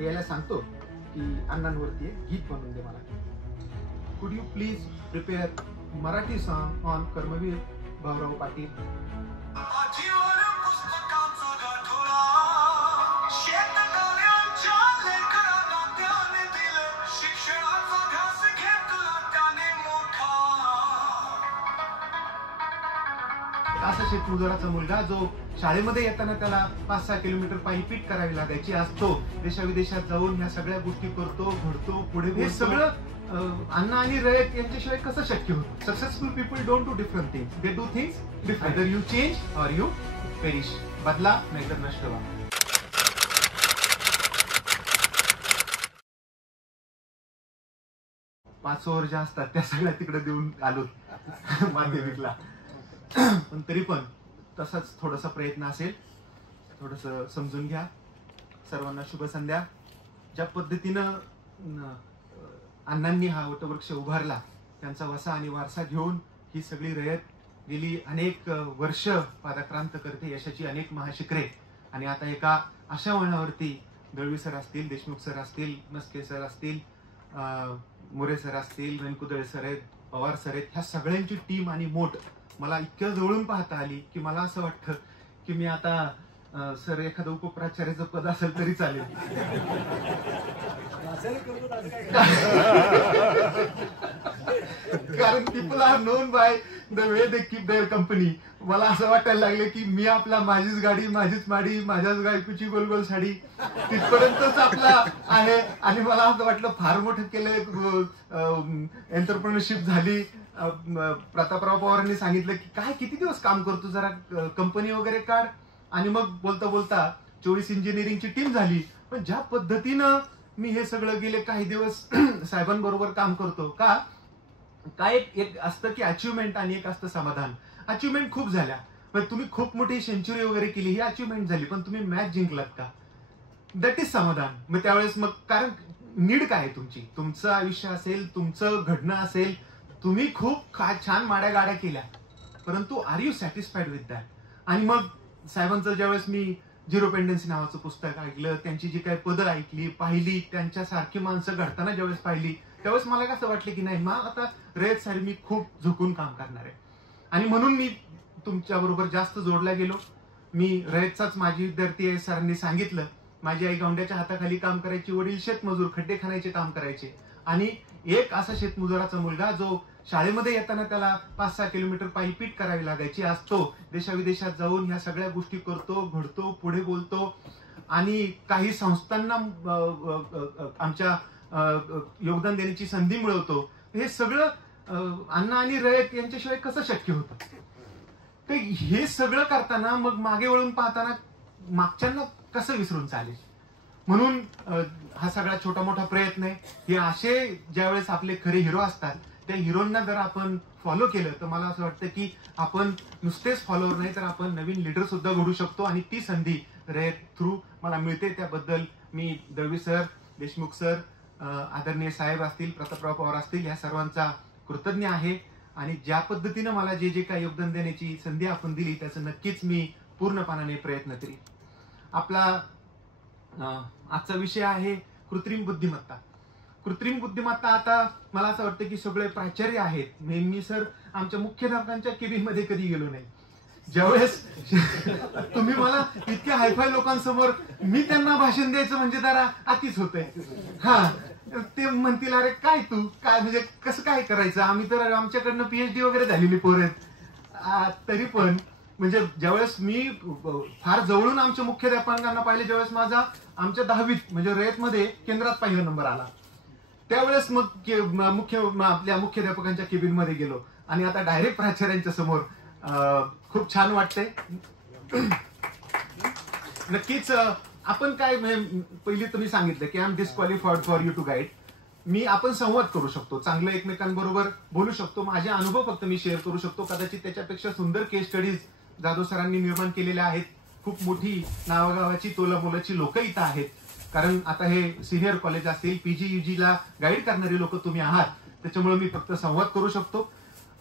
यायला सांगतो की अण्णांवरती गीत बनवून दे मला. Could you please prepare Marathi song on Karmaveer Bhaurao Patil. असा शेतमजुराचा मुलगा जो शाळेमध्ये येताना त्याला 5-6 किलोमीटर पायी पीठ करावी लागायची, आज तो देशाविदेशात जाऊन ह्या सगळ्या गोष्टी करतो, घडतो, पुढे हे सगळं अण्णा आणि रयत यांच्याशिवाय कसं शक्य होतं? Successful people don't do different things, they do things different. either you change or you perish. बदला नाहीतर नष्ट व्हा. 5 ओव्हर ज्या असतात त्या सगळ्या तिकडे देऊन आलो माध्यमिकला. पण तरी पण तसाच थोडासा प्रयत्न असेल, थोडस समजून घ्या. सर्वांना शुभ संध्या. ज्या पद्धतीनं अण्णांनी हा वटवृक्ष उभारला, त्यांचा वसा आणि वारसा घेऊन ही सगळी रयत गेली अनेक वर्ष पादाक्रांत करते, यशाची अनेक महाशिखरे. आणि आता एका अशा वळणावरती दळवी सर असतील, देशमुख सर असतील, मस्के सर असतील, मोरे सर असतील, व्यंकुदळे सर आहेत, पवार सर आहेत, ह्या सगळ्यांची टीम आणि मोठ मला इतक्या जवळून पाहता आली की मला असं वाटतं की मी आता सर एखादं उपप्राचार्याचं पद असेल तरी चालेल. कारण people are known by the way they keep their company. मला असं वाटायला लागले की मी आपला माझीच गाडी, माझीच माडी, माझ्याच गायकुची गोल गोल साडी तिथपर्यंतच आपला आहे. आणि मला असं वाटलं फार मोठं केलं, एंटरप्रेन्योरशिप झाली. प्रतापराव पवारांनी सांगितलं की काय किती दिवस काम करतो, जरा कंपनी वगैरे काढ. आणि मग बोलता बोलता 24 इंजिनिअरिंगची टीम झाली. पण ज्या पद्धतीनं मी हे सगळं गेले काही दिवस साहेबांबरोबर काम करतो का, काय एक असतं की अचिव्हमेंट आणि एक असतं समाधान. अचिव्हमेंट खूप झाल्या, पण तुम्ही खूप मोठी सेंचुरी वगैरे केली, ही अचिव्हमेंट झाली. पण तुम्ही मॅच जिंकलात का, दॅट इज समाधान. मग त्यावेळेस मग कारण नीड काय आहे तुमची, तुमचं आयुष्य असेल, तुमचं घडणं असेल, तुम्ही खूप छान माड्या गाड्या केल्या, परंतु are you satisfied with that. आणि मग साहेबांचं ज्यावेळेस मी झिरो पेंडन्सी नावाचं पुस्तक ऐकलं, त्यांची जी काही पदं ऐकली, पाहिली, त्यांच्यासारखी माणसं घडताना ज्यावेळेस पाहिली, त्यावेळेस मला कसं वाटलं की नाही, मग आता रयत साहेब मी खूप झुकून काम करणार आहे. आणि म्हणून मी तुमच्या बरोबर जास्त जोडला गेलो. मी रयतचाच माझी विद्यार्थी आहे. सरांनी सांगितलं, माझी आई गौंड्याच्या हाताखाली काम करायची, वडील शेतमजूर खड्डे खाण्याचे काम करायचे. आणि एक असा शेतमजुराचा मुलगा जो शाळेमध्ये येताना त्याला 5-6 किलोमीटर पायी पीठ करावी लागायची, आज तो देशाविदेशात जाऊन ह्या सगळ्या गोष्टी करतो, घडतो, पुढे बोलतो. आणि काही संस्थांना आमच्या योगदान देण्याची संधी मिळवतो. हे सगळं अण्णा आणि रयत यांच्याशिवाय कसं शक्य होतं? तर हे सगळं करताना मग मागे वळून पाहताना मागच्यांना कसं विसरून चालेल? म्हणून हा सगळा छोटा मोठा प्रयत्न आहे. हे असे ज्यावेळेस आपले खरे हिरो असतात, त्या हिरोंना जर आपण फॉलो केलं तर मला असं वाटतं की आपण नुसतेच फॉलोअर नाही तर आपण नवीन लीडर सुद्धा घडू शकतो. आणि ती संधी रयत थ्रू मला मिळते. त्याबद्दल मी दळवी सर, देशमुख सर, आदरणीय साहेब असतील, प्रतापराव पवार असतील, या सर्वांचा कृतज्ञ आहे. आणि ज्या पद्धतीनं मला जे जे काही योगदान देण्याची संधी आपण दिली त्याचं नक्कीच मी पूर्णपणाने प्रयत्न करीन. आपला आजचा विषय आहे कृत्रिम बुद्धिमत्ता. कृत्रिम बुद्धिमत्ता आता मला असं वाटतं की सगळे प्राचार्य आहेत. मी सर आमच्या मुख्याध्यापकांच्या केबिनमध्ये कधी गेलो नाही. ज्यावेळेस तुम्ही मला इतक्या हायफाय लोकांसमोर मी त्यांना भाषण द्यायचं म्हणजे जरा अतिच होतंय. हा, ते म्हणतील अरे काय तू काय म्हणजे कसं काय करायचं, आम्ही तर आमच्याकडनं PhD वगैरे झालेली पोरं आहेत. तरी पण म्हणजे ज्यावेळेस मी फार जवळून आमच्या मुख्याध्यापकांना पाहिले, ज्यावेळेस माझा आमच्या 10वीत म्हणजे रयतमध्ये केंद्रात पहिला नंबर आला, त्यावेळेस मग आपल्या मुख्याध्यापकांच्या केबिन मध्ये गेलो. आणि आता डायरेक्ट प्राचार्यांच्या समोर खूप छान वाटतंय. नक्कीच आपण काय पहिली तुम्ही सांगितलं की I am disqualified for you to guide. आपण संवाद करू शकतो, चांगलं एकमेकांबरोबर बोलू शकतो, माझे अनुभव फक्त मी शेअर करू शकतो. कदाचित त्याच्यापेक्षा सुंदर केस स्टडीज जाधव सरांनी निर्माण केलेल्या आहेत. खूप मोठी नावागावाची तोलामोलाची लोक इथं आहेत. कारण आता हे सिनियर कॉलेज असतील, PG UG ला गाईड करणारी लोक तुम्ही आहात. त्याच्यामुळे मी फक्त संवाद करू शकतो.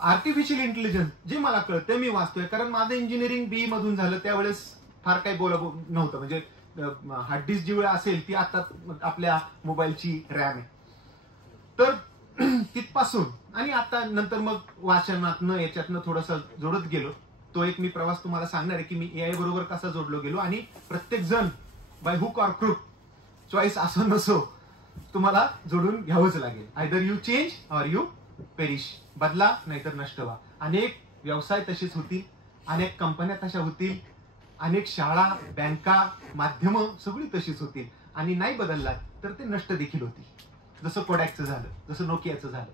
आर्टिफिशियल इंटेलिजन्स जे मला कळतं मी वाचतोय, कारण माझं इंजिनिअरिंग BE मधून झालं, त्यावेळेस फार काही नव्हतं. म्हणजे हार्ड डिस्क जी असेल ती आता आपल्या मोबाईलची रॅम आहे. तर तिथपासून आणि आता नंतर मग वाचनातनं याच्यातनं थोडंसं जोडत गेलो. तो एक मी प्रवास तुम्हाला सांगणार आहे की मी एआय बरोबर कसा जोडलो गेलो. आणि प्रत्येक जण by hook or crook, choice असो नसो, तुम्हाला जोडून घ्यावंच लागेल. Either you change or you perish. बदला नाहीतर नष्ट व्हा. अनेक व्यवसाय तसेच होतील, अनेक कंपन्या तशा होतील, अनेक शाळा, बँका, माध्यमं सगळी तशीच होतील. आणि नाही बदललात तर ते नष्ट देखील होतील. जसं कोडॅकचं झालं, जसं नोकियाचं झालं.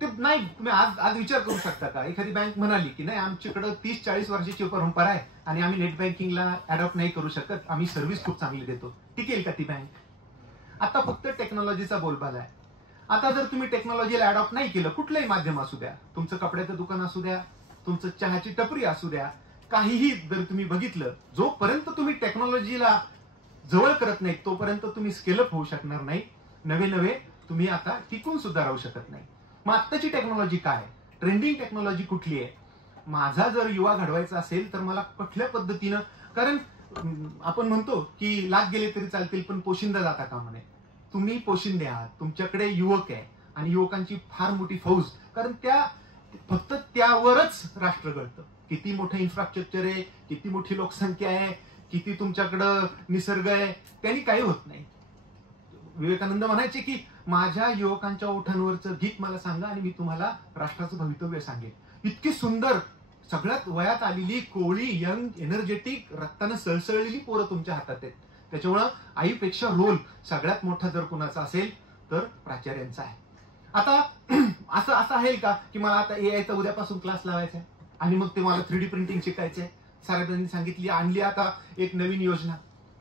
ते नाही, तुम्ही आज विचार करू शकता का, एखादी बँक म्हणाली की नाही आमच्याकडे 30-40 वर्षाची परंपरा आहे आणि आम्ही नेट बँकिंगला अडॉप्ट नाही करू शकत, आम्ही सर्व्हिस खूप चांगली देतो. टिकेल का ती बँक? आता फक्त टेक्नॉलॉजीचा बोलबाला आहे. आता जर तुम्ही टेक्नॉलॉजीला अडॉप्ट नाही केलं, कुठलंही माध्यम असू द्या, तुमचं कपड्याचं दुकान असू द्या, तुमचं चहाची टपरी असू द्या, काहीही जर तुम्ही बघितलं, जोपर्यंत तुम्ही टेक्नॉलॉजीला जवळ करत नाही तोपर्यंत तुम्ही स्केलअप होऊ शकणार नाही. नवे नवे तुम्ही आता टिकून सुद्धा राहू शकत नाही. मग आत्ताची टेक्नॉलॉजी काय, ट्रेंडिंग टेक्नॉलॉजी कुठली आहे? माझा जर युवा घडवायचा असेल तर मला कुठल्या पद्धतीनं, कारण आपण म्हणतो की लाख गेले तरी चालतील पण पोशिंदा जाता कामा नये. तुम्ही पोशिंदे आहात, तुमच्याकडे युवक आहे आणि युवकांची फार मोठी फौज, कारण त्या फक्त त्यावरच राष्ट्र घडतं. किती मोठं इन्फ्रास्ट्रक्चर आहे, किती मोठी लोकसंख्या आहे, किती तुमच्याकडं निसर्ग आहे, त्यांनी काही होत नाही. विवेकानंद म्हणायचे की माझ्या युवकांच्या ओठांवरचं गीत मला सांगा आणि मी तुम्हाला राष्ट्राचं भवितव्य सांगेन. इतकी सुंदर, सगळ्यात वयात आलेली, कोळी, यंग, एनर्जेटिक, रक्तानं सळसळलेली पोरं तुमच्या हातात आहेत. त्याच्यामुळं आईपेक्षा रोल सगळ्यात मोठा जर कुणाचा असेल तर प्राचार्यांचा आहे. आता असं आहे का की मला आता एआयचा उद्यापासून क्लास लावायचा आहे आणि मग ते मला 3D प्रिंटिंग शिकायचंय, साहेबांनी सांगितली, आणली आता एक नवीन योजना,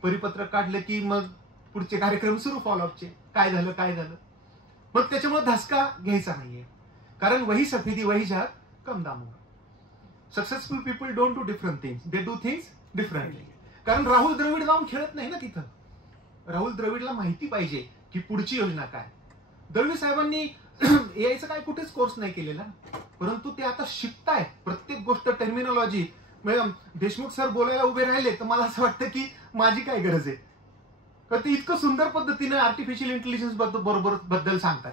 परिपत्रक काढलं की मग पुढचे कार्यक्रम सुरू फॉलोअपचे, काय झालं. मग त्याच्यामुळे धसका घ्यायचा नाहीये, कारण वही सफेदी वही जहात कम दामों. Successful people don't do different things, they do things differently. कारण राहुल द्रविड जाऊन खेळत नाही ना तिथं. राहुल द्रविडला माहिती पाहिजे की पुढची योजना काय. दळवी साहेबांनी एआयचा काय कुठेच कोर्स नाही केलेला, परंतु ते आता शिकतायत प्रत्येक गोष्ट, टर्मिनॉलॉजी. देशमुख सर बोलायला उभे राहिले तर मला असं वाटतं की माझी काय गरज आहे, तर ते इतकं सुंदर पद्धतीने आर्टिफिशियल इंटेलिजन्स बद्दल सांगतात.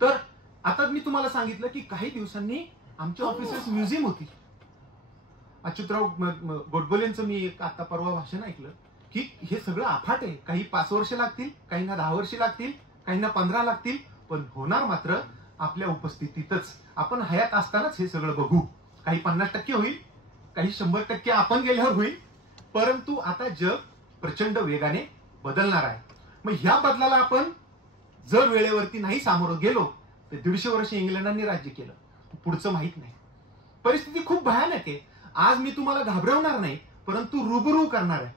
तर आता मी तुम्हाला सांगितलं की काही दिवसांनी आमच्या ऑफिसेस म्युझियम होती. अच्युतराव गोडबोलेंचं मी आता परवा भाषण ऐकलं की हे सगळं अफाट आहे, काही 5 वर्ष लागतील, काहींना 10 वर्ष लागतील, काहींना 15 लागतील, पण होणार मात्र आपल्या उपस्थितीतच. आपण हयात असतानाच हे सगळं बघू. काही 50% होईल, काही 100% आपण गेल्यावर होईल, परंतु आता जग प्रचंड वेगाने बदलणार आहे. मग ह्या बदलाला आपण जर वेळेवरती नाही सामोरं गेलो तर 150 वर्ष इंग्लंडाने राज्य केलं, पुढचं माहित नाही. परिस्थिती खूप भयानक आहे. आज मी तुम्हाला घाबरवणार नाही, परंतु रुबरू करणार आहे.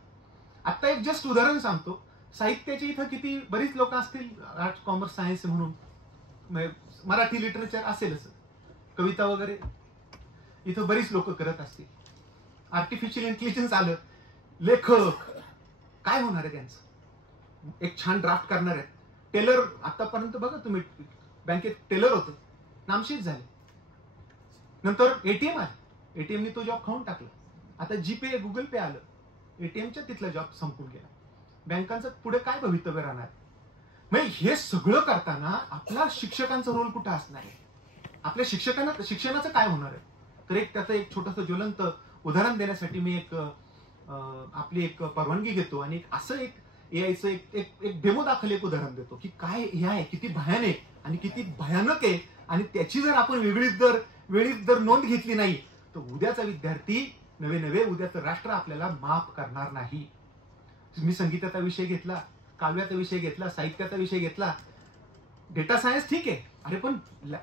आता एक जस्ट उदाहरण सांगतो. साहित्याचे इथं किती बरीच लोक असतील, आर्ट, कॉमर्स, सायन्स म्हणून, मराठी लिटरेचर असेलच, कविता वगैरे इथं बरीच लोक करत असतील. आर्टिफिशियल इंटेलिजन्स आलं, लेखक काय होणार आहे त्यांचं? एक छान ड्राफ्ट करणार आहेत. टेलर, आतापर्यंत बघा तुम्ही बँकेत टेलर होते, नामशेष झाले. नंतर एटीएम आले, एटीएमने तो जॉब खाऊन टाकला. आता जीपे, गुगल पे आलं, एटीएमच्या तिथला जॉब संपून गेला. बँकांचं पुढे काय भवितव्य राहणार? म्हणजे हे सगळं करताना आपला शिक्षकांचा रोल कुठं असणार आहे? आपल्या शिक्षणाचं काय होणार आहे? तर त्याचं एक छोटंसं ज्वलंत उदाहरण देण्यासाठी मी आपली एक परवानगी घेतो आणि असं एक एआयचं एक डेमो दाखल एक उदाहरण देतो की काय एआय किती भयानक आणि किती भयानक आहे, आणि त्याची जर आपण वेळीच जर नोंद घेतली नाही तर उद्याचा विद्यार्थी, नवे उद्याचं राष्ट्र आपल्याला माफ करणार नाही. मी संगीताचा विषय घेतला, काव्याचा विषय घेतला, साहित्याचा विषय घेतला, डेटा सायन्स ठीक आहे, अरे पण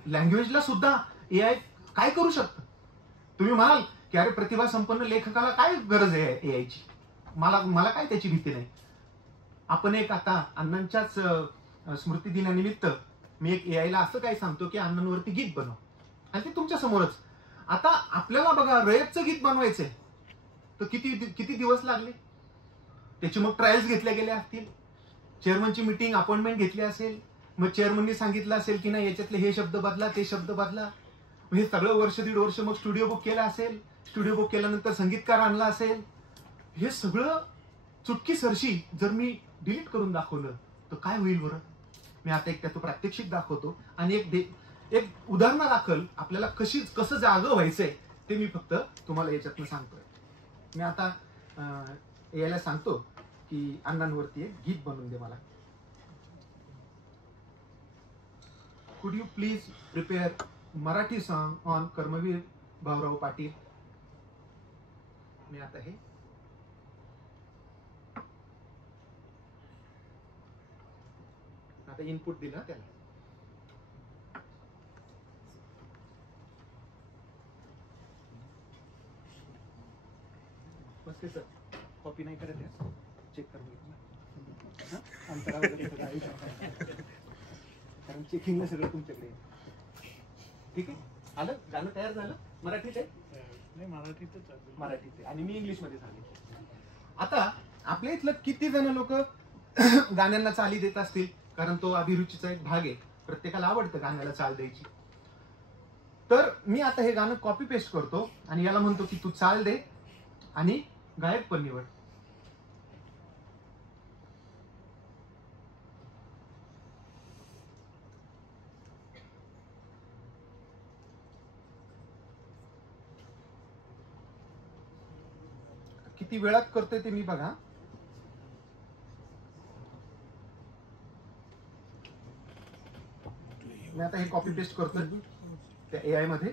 लँग्वेजला सुद्धा एआय काय करू शकतं? तुम्ही म्हणाल की अरे प्रतिभा संपन्न लेखकाला काय गरज आहे एआयची, मला काय त्याची भीती नाही. आपण एक आता अण्णांच्याच स्मृती दिनानिमित्त मी एक एआयला असं काय सांगतो की अण्णांवरती गीत बनव, आणि ते तुमच्या समोरच. आता आपल्याला बघा रयतचं गीत बनवायचंय तर किती दिवस लागले, त्याची मग ट्रायल्स घेतल्या गेल्या असतील, चेअरमनची मीटिंग, अपॉइंटमेंट घेतली असेल, मग चेअरमननी सांगितलं असेल की नाही याच्यातले हे शब्द बदला, ते शब्द बदला. हे सगळं वर्ष 1.5 वर्ष मग स्टुडिओ बुक केला असेल, स्टुडिओ बुक केल्यानंतर संगीतकार आणला असेल. हे सगळं चुटकी सरशी जर मी डिलीट करून दाखवलं तर काय होईल बरं? मी आता एक त्याचं प्रात्यक्षिक दाखवतो आणि एक उदाहरणादाखल आपल्याला कसं जागं व्हायचंय ते मी फक्त तुम्हाला याच्यातनं सांगतोय. मी आता यायला सांगतो की अण्णांवरती एक गीत बनवून दे मला. Could you please prepare Marathi song on Karmaveer Bhaurao Patil. मी आता हे आता इनपुट दिला त्याला. बस ते सर कॉपी नाही करत आहे, चेक करून कारण चेकिंगला सगळं तुमच्याकडे. ठीक आहे, आलं गाणं तयार झालं. मराठीत आहे? नाही, मराठीत आहे आणि मी इंग्लिश मध्ये सांगितलं. आता आपल्या इथलं किती जण लोक गाण्यांना चाली देत असतील, कारण तो अभिरुचीचा एक भाग आहे. प्रत्येकाला आवडतं गाण्याला चाल द्यायची. तर मी आता हे गाणं कॉपी पेस्ट करतो आणि याला म्हणतो की तू चाल दे आणि गायक पण निवड. किती वेळात करतोय ते मी बघा. मी आता हे कॉपी पेस्ट करतोय त्या AI मध्ये.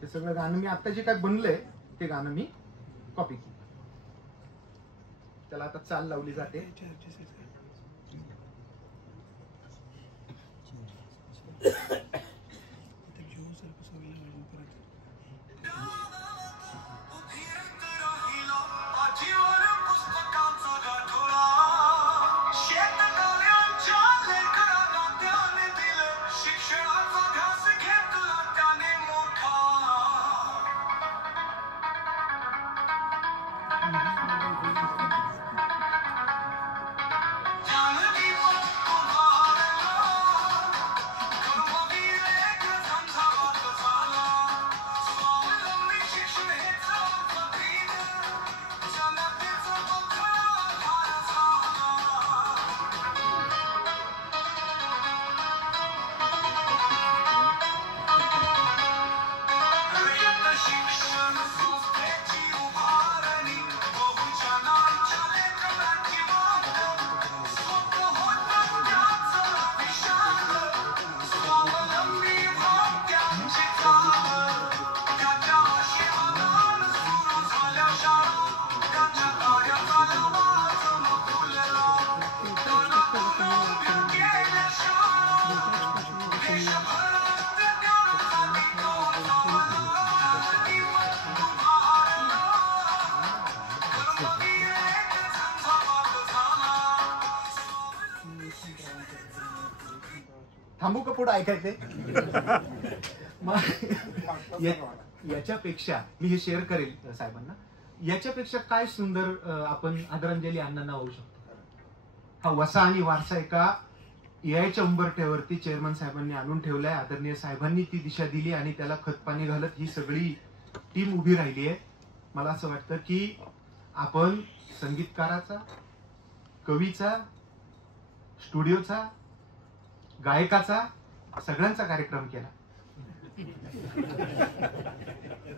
ते सगळं गाणं मी आता जे काय बनलंय ते गाणं मी कॉपी केलं. त्याला आता चाल लावली जाते. थांबू का पुढे ऐकायचे? याच्यापेक्षा मी हे शेअर करेल साहेबांना. याच्यापेक्षा काय सुंदर आपण आदरांजली अण्णांना होऊ शकतो. हा वसा आणि वारसा एका AIच्या उंबरठ्यावरती चेअरमन साहेबांनी आणून ठेवलाय. आदरणीय साहेबांनी ती दिशा दिली आणि त्याला खतपाणी घालत ही सगळी टीम उभी राहिली आहे. मला असं वाटतं की आपण संगीतकाराचा, कवीचा, स्टुडिओचा, गायकाचा, सगळ्यांचा कार्यक्रम केला.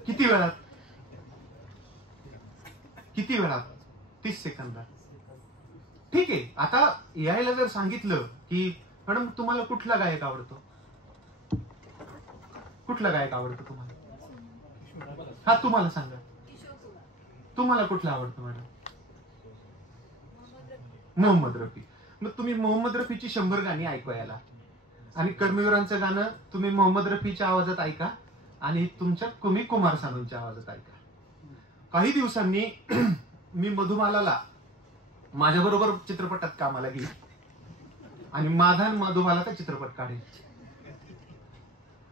किती वेळात? 30 सेकंदात. ठीक आहे. आता AIला जर सांगितलं की मॅडम तुम्हाला कुठला गायक आवडतो, तुम्हाला? हा, तुम्हाला सांगा. तुम्हाला कुठला आवडतो मॅडम? मोहम्मद रफी. मग तुम्ही मोहम्मद रफीची 100 गाणी ऐकवायला आणि कर्मवीरांचं गाणं तुम्ही मोहम्मद रफीच्या आवाजात ऐका आणि तुमच्या कुमार सानूंच्या आवाजात ऐका. काही दिवसांनी मी मधुमालाला माझ्या बरोबर चित्रपटात कामाला गेली आणि माझा मधुमालाचा चित्रपट काढेल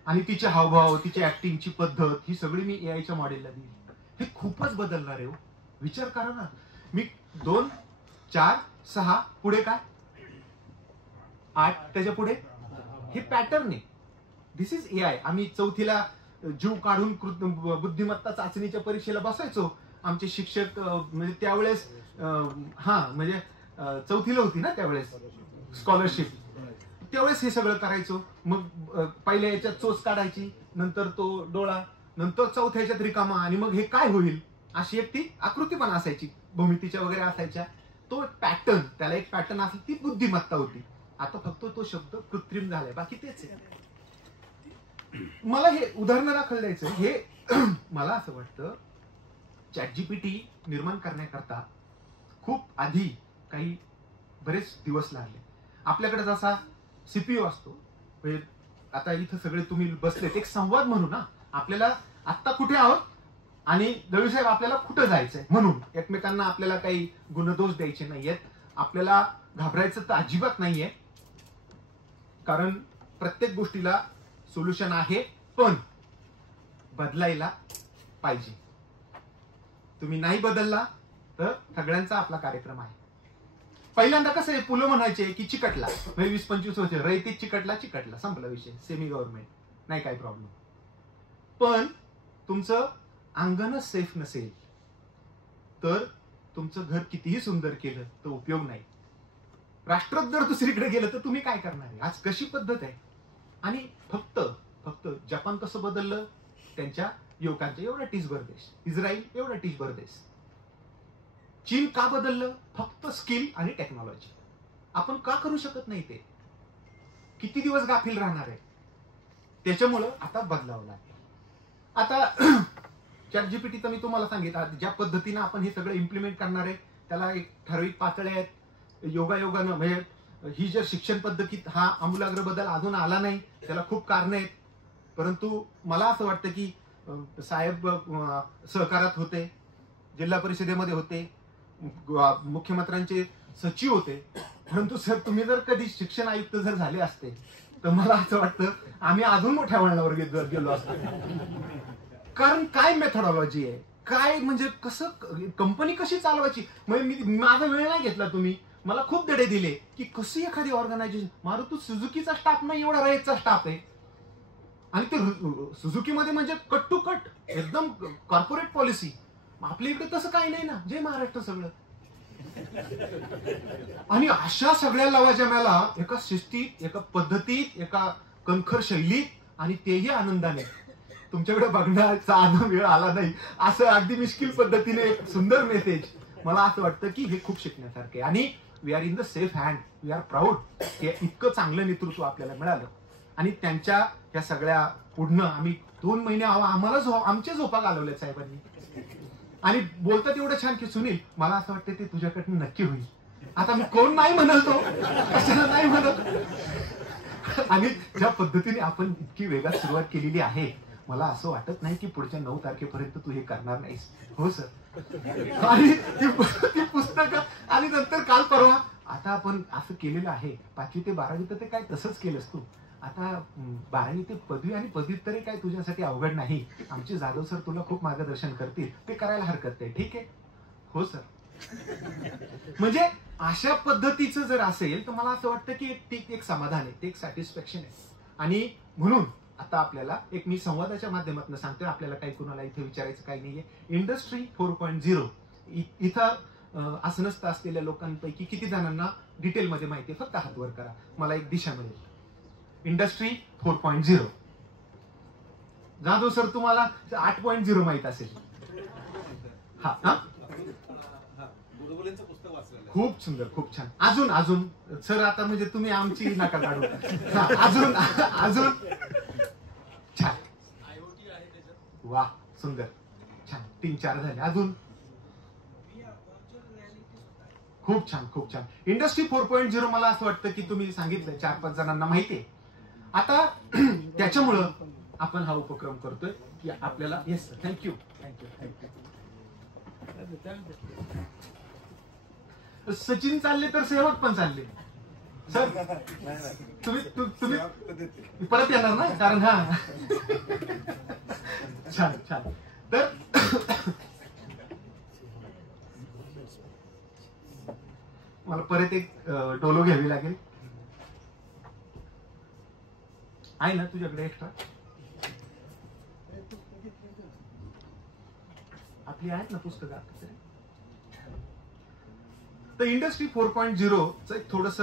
आणि तिचे हावभाव, तिची ऍक्टिंगची पद्धत ही सगळी मी AIच्या मॉडेलला दिली. हे खूपच बदलणार आहे. विचार करा ना. मी 2, 4, 6 पुढे काय 8 त्याच्या पुढे हे पॅटर्न आहे. दिस इज AI. आम्ही 4थीला जीव काढून बुद्धिमत्ता चाचणीच्या परीक्षेला बसायचो. आमचे शिक्षक म्हणजे त्यावेळेस म्हणजे चौथीला होती ना त्यावेळेस स्कॉलरशिप, त्यावेळेस हे सगळं करायचो. मग पहिल्या याच्यात चोच काढायची, नंतर तो डोळा, नंतर चौथ्या याच्यात रिकामा, आणि मग हे काय होईल अशी एक ती आकृती पण असायची, भूमितीच्या वगैरे असायच्या. तो पॅटर्न, त्याला एक पॅटर्न असेल, ती बुद्धिमत्ता होती. आता फक्त तो शब्द कृत्रिम झालाय, बाकी तेच आहे. मला हे उदाहरण दाखल द्यायचं, हे मला असं वाटतं ChatGPT निर्माण करण्याकरता खूप आधी काही बरेच दिवस लागले. आपल्याकडे जसा CPU असतो, आता इथं सगळे तुम्ही बसलेत, एक संवाद म्हणून ना, आपल्याला आत्ता कुठे आहोत आणि दळवी साहेब आपल्याला कुठं जायचंय म्हणून एकमेकांना आपल्याला काही गुणदोष द्यायचे नाहीयेत. आपल्याला घाबरायचं तर अजिबात नाहीये, कारण प्रत्येक गोष्टीला सोल्युशन आहे, पण बदलायला पाहिजे. तुम्ही नाही बदलला तर सगळ्यांचा आपला कार्यक्रम आहे. पहिल्यांदा कसं आहे, पुलं म्हणायचे की चिकटला, 20-25 वर्ष रयतीत चिकटला, संपला विषय, सेमी गव्हर्नमेंट नाही काय प्रॉब्लेम. पण तुमचं अंगणच सेफ नसेल तर तुमचं घर कितीही सुंदर केलं तर उपयोग नाही. राष्ट्रात जर दुसरीकडे गेलं तर तुम्ही काय करणार आहे? आज कशी पद्धत आहे. आणि फक्त जपान कसं बदललं, त्यांच्या युवकांच्या एवढा टीसभर देश, इस्रायल एवढा टीसभर देश. चीन का बदललं? फक्त स्किल आणि टेक्नॉलॉजी. आपण का करू शकत नाही? ते किती दिवस गाफील राहणार आहे? त्याच्यामुळं आता बदलावं लागेल. आता ChatGPT तर मी तुम्हाला सांगितलं, ज्या पद्धतीने आपण हे सगळं इम्प्लिमेंट करणार आहे त्याला एक ठराविक पातळ्या आहेत. योगायोगानं म्हणजे ही जर शिक्षण पद्धतीत हा आमूलाग्र बदल अजून आला नाही, त्याला खूप कारणं आहेत. परंतु मला असं वाटतं की साहेब सहकारात होते, जिल्हा परिषदेमध्ये होते, मुख्यमंत्र्यांचे सचिव होते. परंतु सर तुम्ही जर कधी शिक्षण आयुक्त जर झाले असते तर मला असं वाटतं आम्ही अजून मोठ्या वळणावर गेलो असतो. कारण काय मेथडॉलॉजी आहे, काय म्हणजे कसं कंपनी कशी चालवायची. म्हणजे माझा वेळ नाही घेतला तुम्ही, मला खूप धडे दिले की कशी एखादी ऑर्गनायझेशन. मारुती सुझुकीचा स्टाफ नाही, एवढा रयतचा स्टाफ आहे. आणि ते सुझुकीमध्ये म्हणजे कट टू कट एकदम कॉर्पोरेट पॉलिसी. आपल्या इकडे तसं काही नाही ना, जय महाराष्ट्र सगळं. आणि अशा सगळ्या लवाजम्याला एका शिस्तीत, एका पद्धतीत, एका कणखर शैलीत आणि तेही आनंदाने तुमच्याकडे बघण्याचा अजून वेळ आला नाही असं अगदी मिश्किल पद्धतीने एक सुंदर मेसेज. मला असं वाटतं की हे खूप शिकण्यासारखे. आणि we are in the safe hand, we are proud की इतकं चांगलं नेतृत्व आपल्याला मिळालं. आणि त्यांच्या या सगळ्या पुढनं आम्ही 2 महिने आम्हाला आमच्या झोपा घालवल्या साहेबांनी. आणि बोलतात एवढं छान की सुनील मला असं वाटतं ते तुझ्याकडनं नक्की होईल. आता मी कोण नाही म्हणतो, कशाला नाही म्हणत. आणि ज्या पद्धतीने आपण इतकी वेगात सुरुवात केलेली आहे, मला असं वाटत नाही की पुढच्या 9 तारखेपर्यंत तू हे करणार नाहीस. हो सर. आणि ती पुस्तकं आणि नंतर काल परवा आता आपण असं केलेलं आहे. 5वी ते 12वी तर ते काय तसंच केलंस तू. आता 12वी ते पदवी आणि पदव्युत्तरे काय तुझ्यासाठी अवघड नाही. आमचे जाधव सर तुला खूप मार्गदर्शन करतील, ते करायला हरकत नाही. ठीक आहे. हो सर. म्हणजे अशा पद्धतीचं जर असेल तर मला असं वाटतं की ते एक समाधान आहे, ते एक सॅटिस्फॅक्शन आहे. आणि म्हणून आता आपल्याला एक मी संवादाच्या माध्यमातून सांगतोय, आपल्याला काही कुणाला इथे विचारायचं काही नाहीये. इंडस्ट्री 4.0 इथं असनस्त असलेल्या लोकांपैकी किती जणांना डिटेलमध्ये माहिती आहे? फक्त हात वर करा, मला एक दिशा मिळेल. इंडस्ट्री 4.0. जाधव सर तुम्हाला 8.0 माहित असेल. खूप सुंदर, खूप छान. अजून सर आता म्हणजे तुम्ही आमची नका काढू. अजून छान. वा सुंदर, छान. 3-4 झाले. अजून खूप छान, खूप छान. इंडस्ट्री 4.0 मला असं वाटतं की तुम्ही सांगितलं 4-5 जणांना माहिती आहे. आता त्याच्यामुळं आपण हा उपक्रम करतोय की आपल्याला. Yes sir, thank you. सचिन चालले तर सेवक पण चालले सर. तुम्ही परत येणार ना, कारण छान. तर मला परत एक डोलो घ्यावी लागेल. आहे ना तुझ्याकडे एक्स्ट्रा? आपली आहेत ना पुस्तकं आता तरी. तर इंडस्ट्री 4.0चं एक थोडस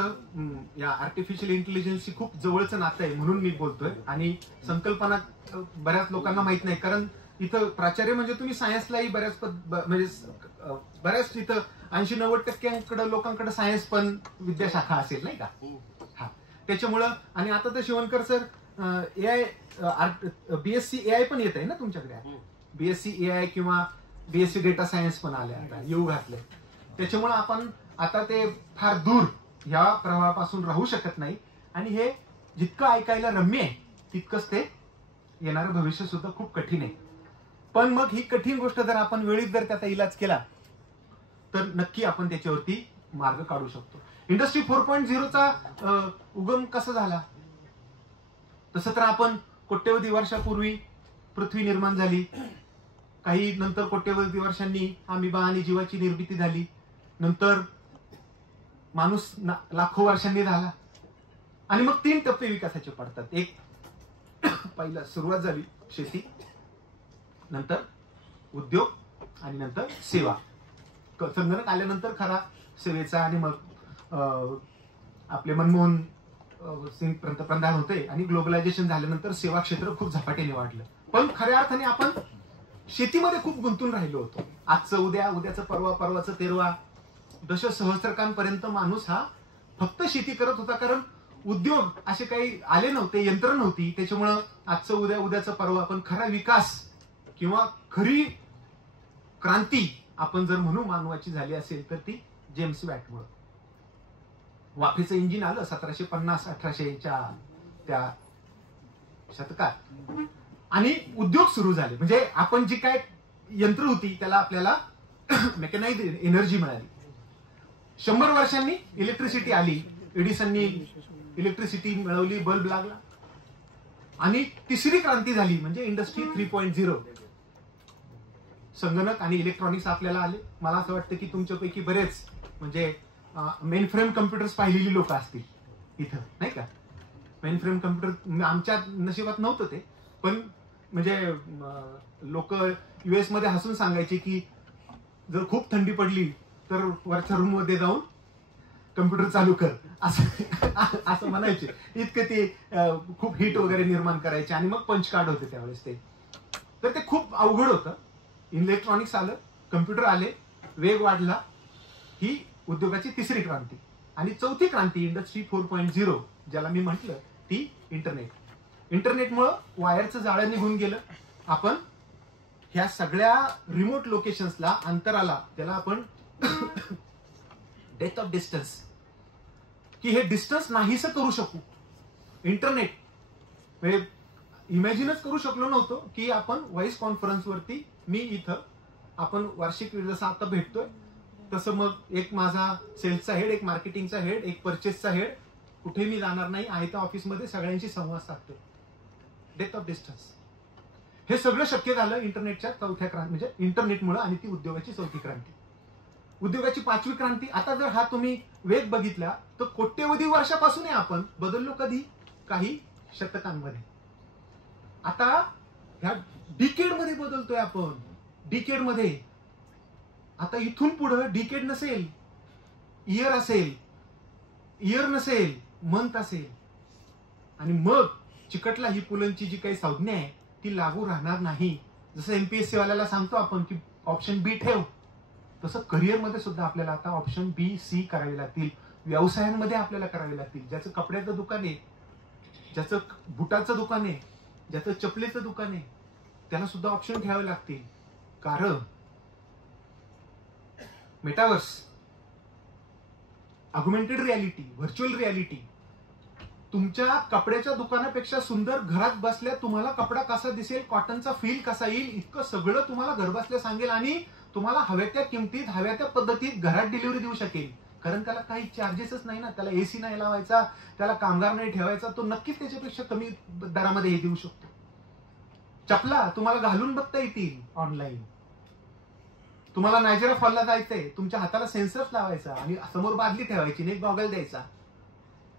या आर्टिफिशियल इंटेलिजन्सची खूप जवळचं नातं आहे म्हणून मी बोलतोय. आणि संकल्पना बऱ्याच लोकांना माहित नाही, कारण इथं प्राचार्य म्हणजे तुम्ही सायन्सलाही म्हणजे बऱ्याच इथं 80-90% लोकांकडे सायन्स पण विद्याशाखा असेल नाही का. हा, त्याच्यामुळं. आणि आता तर Shivankar sir AI BSc AI पण येत आहे ना तुमच्याकडे. बीएससी एआय किंवा बीएससी डेटा सायन्स पण आले आता, येऊ घातले. त्याच्यामुळे आपण आता ते फार दूर ह्या प्रवाहापासून राहू शकत नाही. आणि हे जितकं ऐकायला रम्य आहे तितकंच ते येणारं भविष्य सुद्धा खूप कठीण आहे. पण मग ही कठीण गोष्ट जर आपण वेळीच जर त्याचा इलाज केला तर नक्की आपण त्याच्यावरती मार्ग काढू शकतो. इंडस्ट्री 4.0चा उगम कसा झाला, तसं तर आपण कोट्यवधी वर्षापूर्वी पृथ्वी निर्माण झाली, काही नंतर कोट्यवधी वर्षांनी अमिबा आणि जीवाची निर्मिती झाली, नंतर माणूस लाखो वर्षांनी झाला. आणि मग 3 टप्पे विकासाचे पडतात. एक पहिला सुरुवात झाली शेती, नंतर उद्योग आणि नंतर सेवा. संगणक आल्यानंतर खरा सेवेचा. आणि मग आपले मनमोहन सिंग पंतप्रधान होते आणि ग्लोबलायझेशन झाल्यानंतर सेवा क्षेत्र खूप झपाट्याने वाढलं. पण खऱ्या अर्थाने आपण शेतीमध्ये खूप गुंतून राहिलो होतो. आजचं उद्या, उद्याचं परवा, परवाचं तेरवा, दशसहस्त्रकांपर्यंत माणूस हा फक्त शेती करत होता. कारण उद्योग असे काही आले नव्हते, यंत्र नव्हती. त्याच्यामुळं आजचं उद्या, उद्याचं परवा. पण खरा विकास किंवा खरी क्रांती आपण जर म्हणू मानवाची झाली असेल तर ती जेम्स वॅटमुळे. वाफेचं इंजिन आलं 1750-1800च्या त्या शतकात. आणि उद्योग सुरू झाले. म्हणजे आपण जी काय यंत्र होती त्याला आपल्याला मेकॅनाइज्ड एनर्जी मिळाली. 100 वर्षांनी इलेक्ट्रिसिटी आली. एडिसननी इलेक्ट्रिसिटी मिळवली, बल्ब लागला. आणि तिसरी क्रांती झाली म्हणजे इंडस्ट्री 3.0. संगणक आणि इलेक्ट्रॉनिक्स आपल्याला आले. मला असं वाटतं की तुमच्यापैकी बरेच म्हणजे मेन फ्रेम कम्प्युटर्स पाहिलेली लोक असतील इथं नाही का. मेन फ्रेम कम्प्युटर आमच्या नशिबात नव्हतं ते. पण म्हणजे लोक युएस मध्ये हसून सांगायचे की जर खूप थंडी पडली तर वरच्या रूम मध्ये जाऊन कम्प्युटर चालू कर असं म्हणायचे. इतकं ते खूप हिट वगैरे निर्माण करायचे. आणि मग पंच कार्ड होते त्यावेळेस ते. तर ते खूप अवघड होतं. इलेक्ट्रॉनिक्स आलं, कम्प्युटर आले, वेग वाढला. ही उद्योगाची तिसरी क्रांती. आणि चौथी क्रांती इंडस्ट्री 4.0 ज्याला मी म्हटलं ती इंटरनेट. इंटरनेटमुळं वायरचं जाळं निघून गेलं. आपण ह्या सगळ्या रिमोट लोकेशन्सला, अंतराला, ज्याला आपण डेथ ऑफ डिस्टन्स, की हे डिस्टन्स नाहीसं करू शकू. इंटरनेट म्हणजे इमॅजिनच करू शकलो नव्हतो की आपण व्हॉइस कॉन्फरन्सवरती मी इथं, आपण वार्षिक जसं आता भेटतोय तसं, मग एक माझा सेल्सचा हेड, एक मार्केटिंगचा हेड, एक परचेसचा हेड, कुठे मी जाणार नाही, आहे त्या ऑफिसमध्ये सगळ्यांशी संवाद साधतोय. Death of distance. हे सगळं शक्य झालं इंटरनेटच्या चौथ्या क्रांती म्हणजे इंटरनेटमुळे. आणि ती उद्योगाची चौथी क्रांती. उद्योगाची पाचवी क्रांती. आता जर हा तुम्ही वेग बघितला तर कोट्यवधी वर्षापासून आपण बदललो कधी, काही शतकांमध्ये. आता ह्या डिकेड मध्ये बदलतोय आपण. डिकेड मध्ये आता इथून पुढे डिकेड नसेल, इयर असेल, इयर नसेल, मंथ असेल. आणि मग चिकटला ही पुलंची जी काही संज्ञा आहे ती लागू राहणार नाही. जसं एमपीएससी वाल्याला सांगतो आपण की ऑप्शन बी ठेव, तसं करिअरमध्ये सुद्धा आपल्याला आता ऑप्शन बी, सी करावे लागतील. व्यवसायांमध्ये आपल्याला करावे लागतील. ज्याचं कपड्याचं दुकान आहे, ज्याचं बुटाचं दुकान आहे, ज्याचं चपलेचं दुकान आहे, त्याला सुद्धा ऑप्शन ठेवावे लागतील. कारण metaverse, augmented reality, virtual reality तुमच्या कपड्याच्या दुकानापेक्षा सुंदर घरात बसल्या तुम्हाला कपडा कसा दिसेल, कॉटनचा फील कसा येईल, इतकं सगळं तुम्हाला घर बसल्या सांगेल. आणि तुम्हाला हव्या त्या किमतीत, हव्या त्या पद्धतीत घरात डिलिव्हरी देऊ शकेल. कारण त्याला काही चार्जेसच नाही ना. त्याला एसी नाही लावायचा, त्याला कामगार नाही ठेवायचा. तो नक्कीच त्याच्यापेक्षा कमी दरामध्ये हे देऊ शकतो. चपला तुम्हाला घालून बघता येतील ऑनलाईन. तुम्हाला नायजेरा फॉलला जायचंय, तुमच्या हाताला सेन्सर्स लावायचा आणि समोर बादली ठेवायची, एक गॉगल द्यायचा.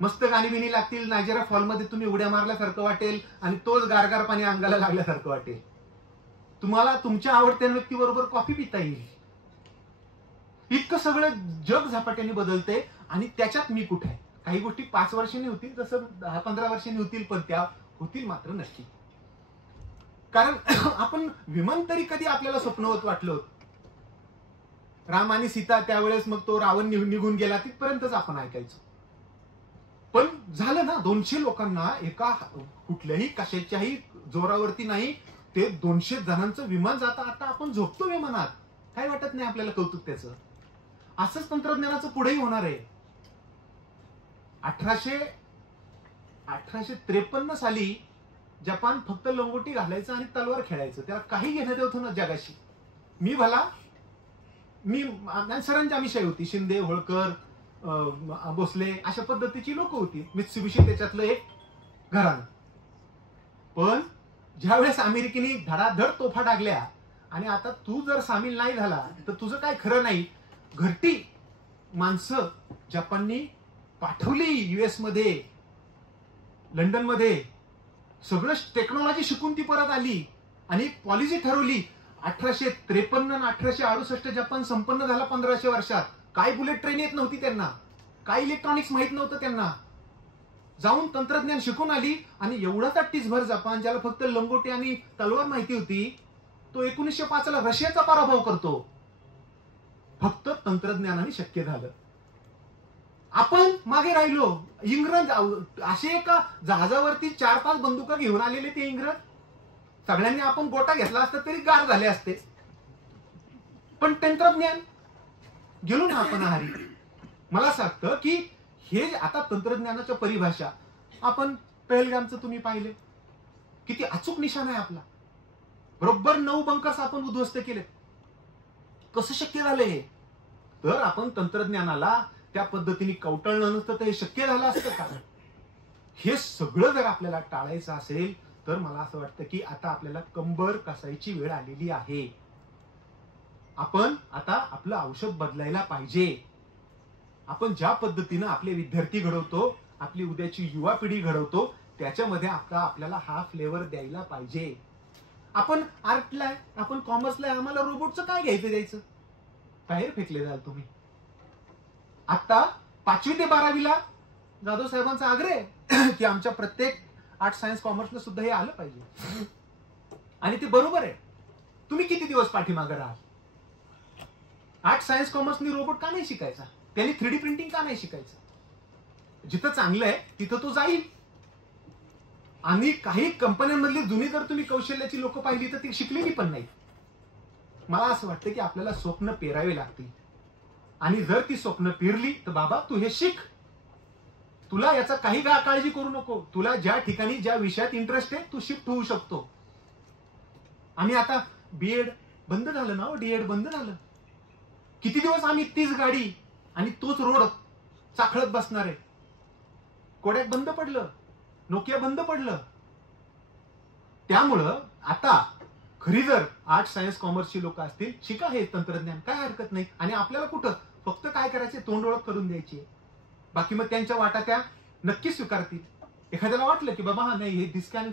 मस्त गाणी बिणी लागतील. नायजेरा फॉल मध्ये तुम्ही उड्या मारल्यासारखं वाटेल आणि तोच गारगार पाणी अंगाला लागल्यासारखं वाटेल. तुम्हाला तुमच्या आवडत्या व्यक्तीबरोबर कॉफी पिता येईल. इतकं सगळं जग झपाट्याने बदलते आणि त्याच्यात मी कुठे आहे. काही गोष्टी 5 वर्षांनी होतील, जसं 10-15 वर्षांनी होतील, पण त्या होतील मात्र नक्की. कारण आपण विमान तरी कधी आपल्याला स्वप्नवत वाटलं होतं. राम आणि सीता त्यावेळेस, मग तो रावण निघून गेला, तिथपर्यंतच आपण ऐकायचो. पण झालं ना, 200 लोकांना एका कुठल्याही कशाच्याही जोरावरती नाही, ते 200 जणांचं विमान जाता. आता आपण झोपतो विमानात, काय वाटत नाही आपल्याला कौतुक त्याचं. असंच तंत्रज्ञानाचं पुढेही होणार आहे. 1853 साली जपान फक्त लंगोटी घालायचं आणि तलवार खेळायचं, त्याला काही घेणं देत ना जगाशी. मी सरंजामीशाही होती. शिंदे, होळकर, भोसले अशा पद्धतीची लोक होती. मित्सुबिशी त्याच्यातलं एक घराणं. पण ज्यावेळेस अमेरिकेने धडाधड तोफा टाकल्या आणि आता तू जर सामील नाही झाला तर तुझं काय खरं नाही. घरटी माणसं जपाननी पाठवली युएस मध्ये, लंडन मध्ये. सगळं टेक्नॉलॉजी शिकून ती परत आली आणि एक पॉलिसी ठरवली. 1853 आणि 1868 जपान संपन्न झाला 1500 वर्षात. काय बुलेट ट्रेन येत नव्हती त्यांना, काय इलेक्ट्रॉनिक्स माहित नव्हतं त्यांना. जाऊन तंत्रज्ञान शिकून आली आणि एवढाचा टिचभर जपान, ज्याला फक्त लंगोटी आणि तलवार माहिती होती, तो 1905 ला रशियाचा पराभव करतो. फक्त तंत्रज्ञानाने शक्य झालं. आपण मागे राहिलो. इंग्रज असे एका जहाजावरती 4-5 बंदुका घेऊन आलेले ते इंग्रज. सगळ्यांनी आपण गोटा घेतला असता तरी गार झाले असते. पण तंत्रज्ञान गेलो ना आपण आहारी. मला असं वाटतं की हे आता तंत्रज्ञानाच्या परिभाषा, आपण पहलगामचं तुम्ही पाहिले, किती अचूक निशाण आहे आपला. बरोबर 9 बंकर्स आपण उद्ध्वस्त केले. कसं शक्य झालं हे? तर आपण तंत्रज्ञानाला त्या पद्धतीने कवटाळलं नसतं तर हे शक्य झालं असतं का? हे सगळं जर आपल्याला टाळायचं असेल तर मला असं वाटतं की आता आपल्याला कंबर कसायची वेळ आलेली आहे. आपण आता आपलं औषध बदलायला पाहिजे. आपण ज्या पद्धतीनं आपले विद्यार्थी घडवतो, आपली उद्याची युवा पिढी घडवतो, त्याच्यामध्ये आपल्याला हा फ्लेवर द्यायला पाहिजे. आपण आर्टला आहे, आपण कॉमर्सला आहे, आम्हाला रोबोटचं काय घ्यायचं द्यायचं? बाहेर फेकले जाल तुम्ही. आता 5वी ते 12वीला जाधव साहेबांचा आग्रह आहे की आमच्या प्रत्येक आर्ट, सायन्स, कॉमर्सला सुद्धा हे आलं पाहिजे. आणि ते बरोबर आहे. तुम्ही किती दिवस पाठीमागे राहाल? आर्ट, सायन्स, कॉमर्सनी रोबोट का नाही शिकायचा? त्यांनी 3D प्रिंटिंग का नाही शिकायचं? जिथं चांगलं आहे तिथं तो जाईल. आणि काही कंपन्यांमधली जुनी जर तुम्ही कौशल्याची लोक पाहिली तर ती शिकलेली पण नाही. मला असं वाटतं की आपल्याला स्वप्न पेरावे लागतील. आणि जर ती स्वप्न पेरली तर बाबा तू हे शिक. तुला याचा काही काळजी करू नको. तुला ज्या ठिकाणी ज्या विषयात इंटरेस्ट आहे तू शिफ्ट होऊ शकतो. आम्ही आता बीएड बंद झालं ना, डीएड बंद झालं. किती दिवस आम्ही तीच गाडी आणि तोच रोड चाखळत बसणार आहे? कोडॅक बंद पडलं, नोकिया बंद पडलं. त्यामुळं आता खरी जर आर्ट, सायन्स, कॉमर्सची लोक असतील, शिका हे तंत्रज्ञान, काय हरकत नाही. आणि आपल्याला कुठं फक्त काय करायचे, तोंड ओळख करून द्यायची. बाकी मग त्यांच्या वाटा त्या नक्की स्वीकारतील. एखाद्याला वाटलं की बाबा हा नाही, हे this can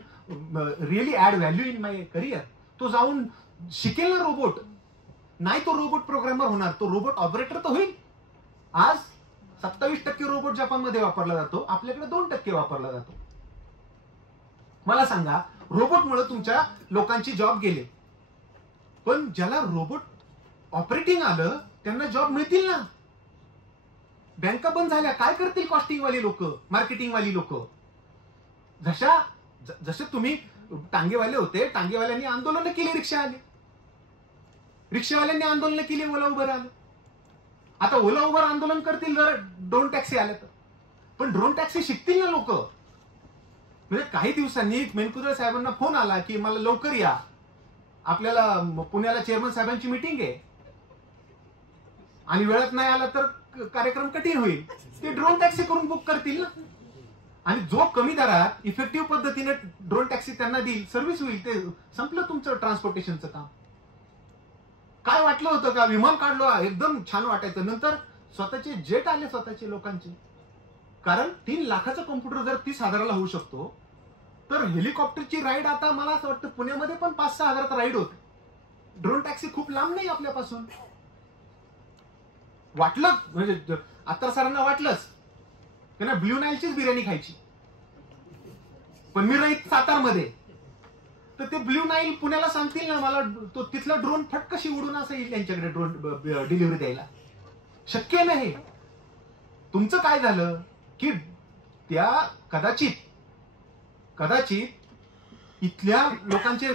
really add value in my career, तो जाऊन शिकेल ना रोबोट. नाही तो रोबोट प्रोग्रामर होणार, तो रोबोट ऑपरेटर तर होईल. आज 27% रोबोट जपानमध्ये वापरला जातो, आपल्याकडे 2% वापरला जातो. मला सांगा, रोबोटमुळे तुमच्या लोकांची जॉब गेले, पण ज्याला रोबोट ऑपरेटिंग आलं त्यांना जॉब मिळतील ना. बँका बंद झाल्या, काय करतील कॉस्टिंग वाली लोक, मार्केटिंग वाली लोक? जसे तुम्ही टांगेवाले होते, टांगेवाल्यांनी आंदोलन केली, रिक्षावाल्यांनी आंदोलन केली, ओला उबर आलं. आता ओला उबर आंदोलन करतील जर ड्रोन टॅक्सी आले तर. पण ड्रोन टॅक्सी शिकतील ना लोक. म्हणजे काही दिवसांनी मेनकुदर साहेबांना फोन आला की मला लवकर या, आपल्याला पुण्याला चेअरमन साहेबांची मीटिंग आहे आणि वेळात नाही आला तर कार्यक्रम कठीण होईल. ते ड्रोन टॅक्सी करून बुक करतील ना. आणि जो कमी दरात इफेक्टिव्ह पद्धतीने ड्रोन टॅक्सी त्यांना देईल, सर्व्हिस होईल. ते संपलं तुमचं ट्रान्सपोर्टेशनचं काम. काय वाटलं होतं का? विमान काढलो एकदम छान वाटायचं, नंतर स्वतःचे जेट आले स्वतःचे लोकांचे. कारण 3 लाखाचा कॉम्प्युटर जर 30,000ला होऊ शकतो, तर हेलिकॉप्टरची राईड आता मला असं वाटतं पुण्यामध्ये पण 5-6 हजारात राईड होते. ड्रोन टॅक्सी खूप लांब नाही आपल्यापासून. वाटलं म्हणजे आता सरांना वाटलंच त्यांना ब्ल्यू नाईलचीच बिर्याणी खायची, पण मी राहीत सातारमध्ये, तर ते ब्ल्यू नाईल पुण्याला सांगतील ना मला तो तिथला ड्रोन फटकशी उडून असं येईल त्यांच्याकडे ड्रोन डिलिव्हरी द्यायला. शक्य नाही. तुमचं काय झालं की त्या कदाचित इथल्या लोकांचे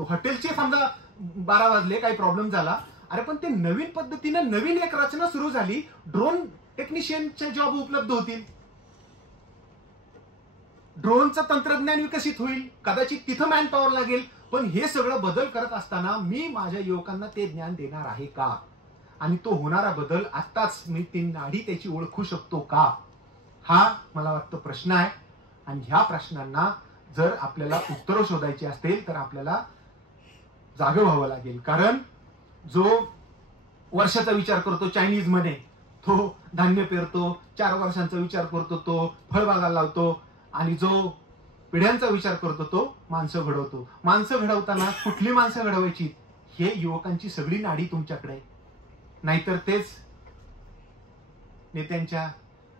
हॉटेलचे समजा 12 वाजले काही प्रॉब्लेम झाला, अरे पण ते नवीन पद्धतीने नवीन एक रचना सुरू झाली, ड्रोन टेक्निशियनचे जॉब उपलब्ध होतील, ड्रोनचं तंत्रज्ञान विकसित होईल, कदाचित तिथं मॅन पॉवर लागेल. पण हे सगळं बदल करत असताना मी माझ्या युवकांना ते ज्ञान देणार आहे का, आणि तो होणारा बदल आत्ताच मी ती नाडी त्याची ओळखू शकतो का, हा मला वाटतं प्रश्न आहे. आणि ह्या प्रश्नांना जर आपल्याला उत्तर शोधायची असतील तर आपल्याला जागे व्हावं लागेल. कारण जो वर्षाचा विचार करतो चायनीज मध्ये, तो धान्य पेरतो, 4 वर्षांचा विचार करतो तो फळबागा लावतो, आणि जो पिढ्यांचा विचार करतो तो माणसं घडवतो. माणसं घडवताना कुठली माणसं घडवायची, हे युवकांची सगळी नाडी तुमच्याकडे आहे. नाहीतर तेच नेत्यांच्या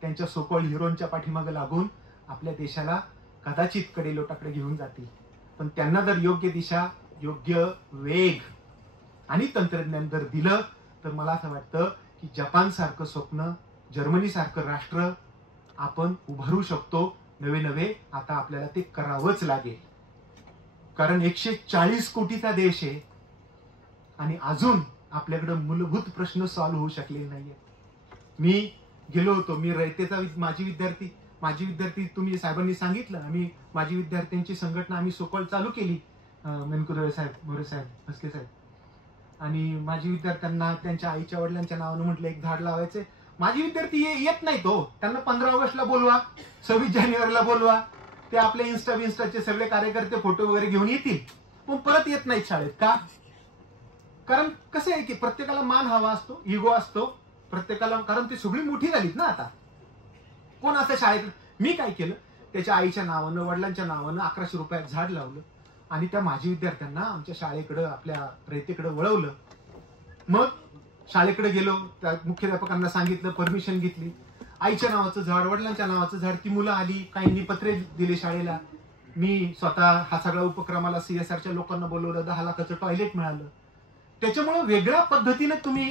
त्यांच्या सोकॉल्ड हिरोंच्या पाठीमागे लागून आपल्या देशाला कदाचित कडेलोटाकडे घेऊन जातील. पण त्यांना जर योग्य दिशा, योग्य वेग आणि तंत्रज्ञान जर दिलं तर मला असं वाटतं की जपान सारखं स्वप्न, जर्मनी सारखं राष्ट्र आपण उभारू शकतो. नवे आता आपल्याला ते करावंच लागेल. कारण 140 कोटीचा देश आहे आणि अजून आपल्याकडे मूलभूत प्रश्न सॉल्व्ह होऊ शकले नाहीये. मी गेलो होतो, मी रयतेचा माझी विद्यार्थी तुम्ही साहेबांनी सांगितलं, आम्ही माझी विद्यार्थ्यांची संघटना आम्ही सोकॉल्ड चालू केली, मेनकुरे साहेब, मोरे साहेब, भस्के साहेब, आणि माझी विद्यार्थ्यांना त्यांच्या आईच्या वडिलांच्या नावानं म्हटलं एक झाड लावायचे. माझी विद्यार्थी येत नाही तो, त्यांना 15 ऑगस्टला बोलवा, 26 जानेवारीला बोलवा, ते आपले इन्स्टाचे सगळे कार्यकर्ते फोटो वगैरे घेऊन येतील, पण परत येत नाहीत शाळेत. का? कारण कसं आहे की प्रत्येकाला मान हवा असतो, इगो असतो प्रत्येकाला, कारण ती सगळी मोठी झालीत ना आता. कोण असं शाळेत, मी काय केलं, त्याच्या आईच्या नावानं वडिलांच्या नावानं 1100 रुपयात झाड लावलं आणि त्या माझी विद्यार्थ्यांना आमच्या शाळेकडे आपल्या रयतेकडे वळवलं. मग शाळेकडे गेलो, त्या मुख्याध्यापकांना सांगितलं, परमिशन घेतली, आईच्या नावाचं झाड, वडिलांच्या नावाचं झाड, ती मुलं आली, काहींनी पत्रे दिले शाळेला, मी स्वतः हा सगळा उपक्रमाला CSRच्या लोकांना बोलवलं, 10 लाखाचं टॉयलेट मिळालं. त्याच्यामुळे वेगळ्या पद्धतीने तुम्ही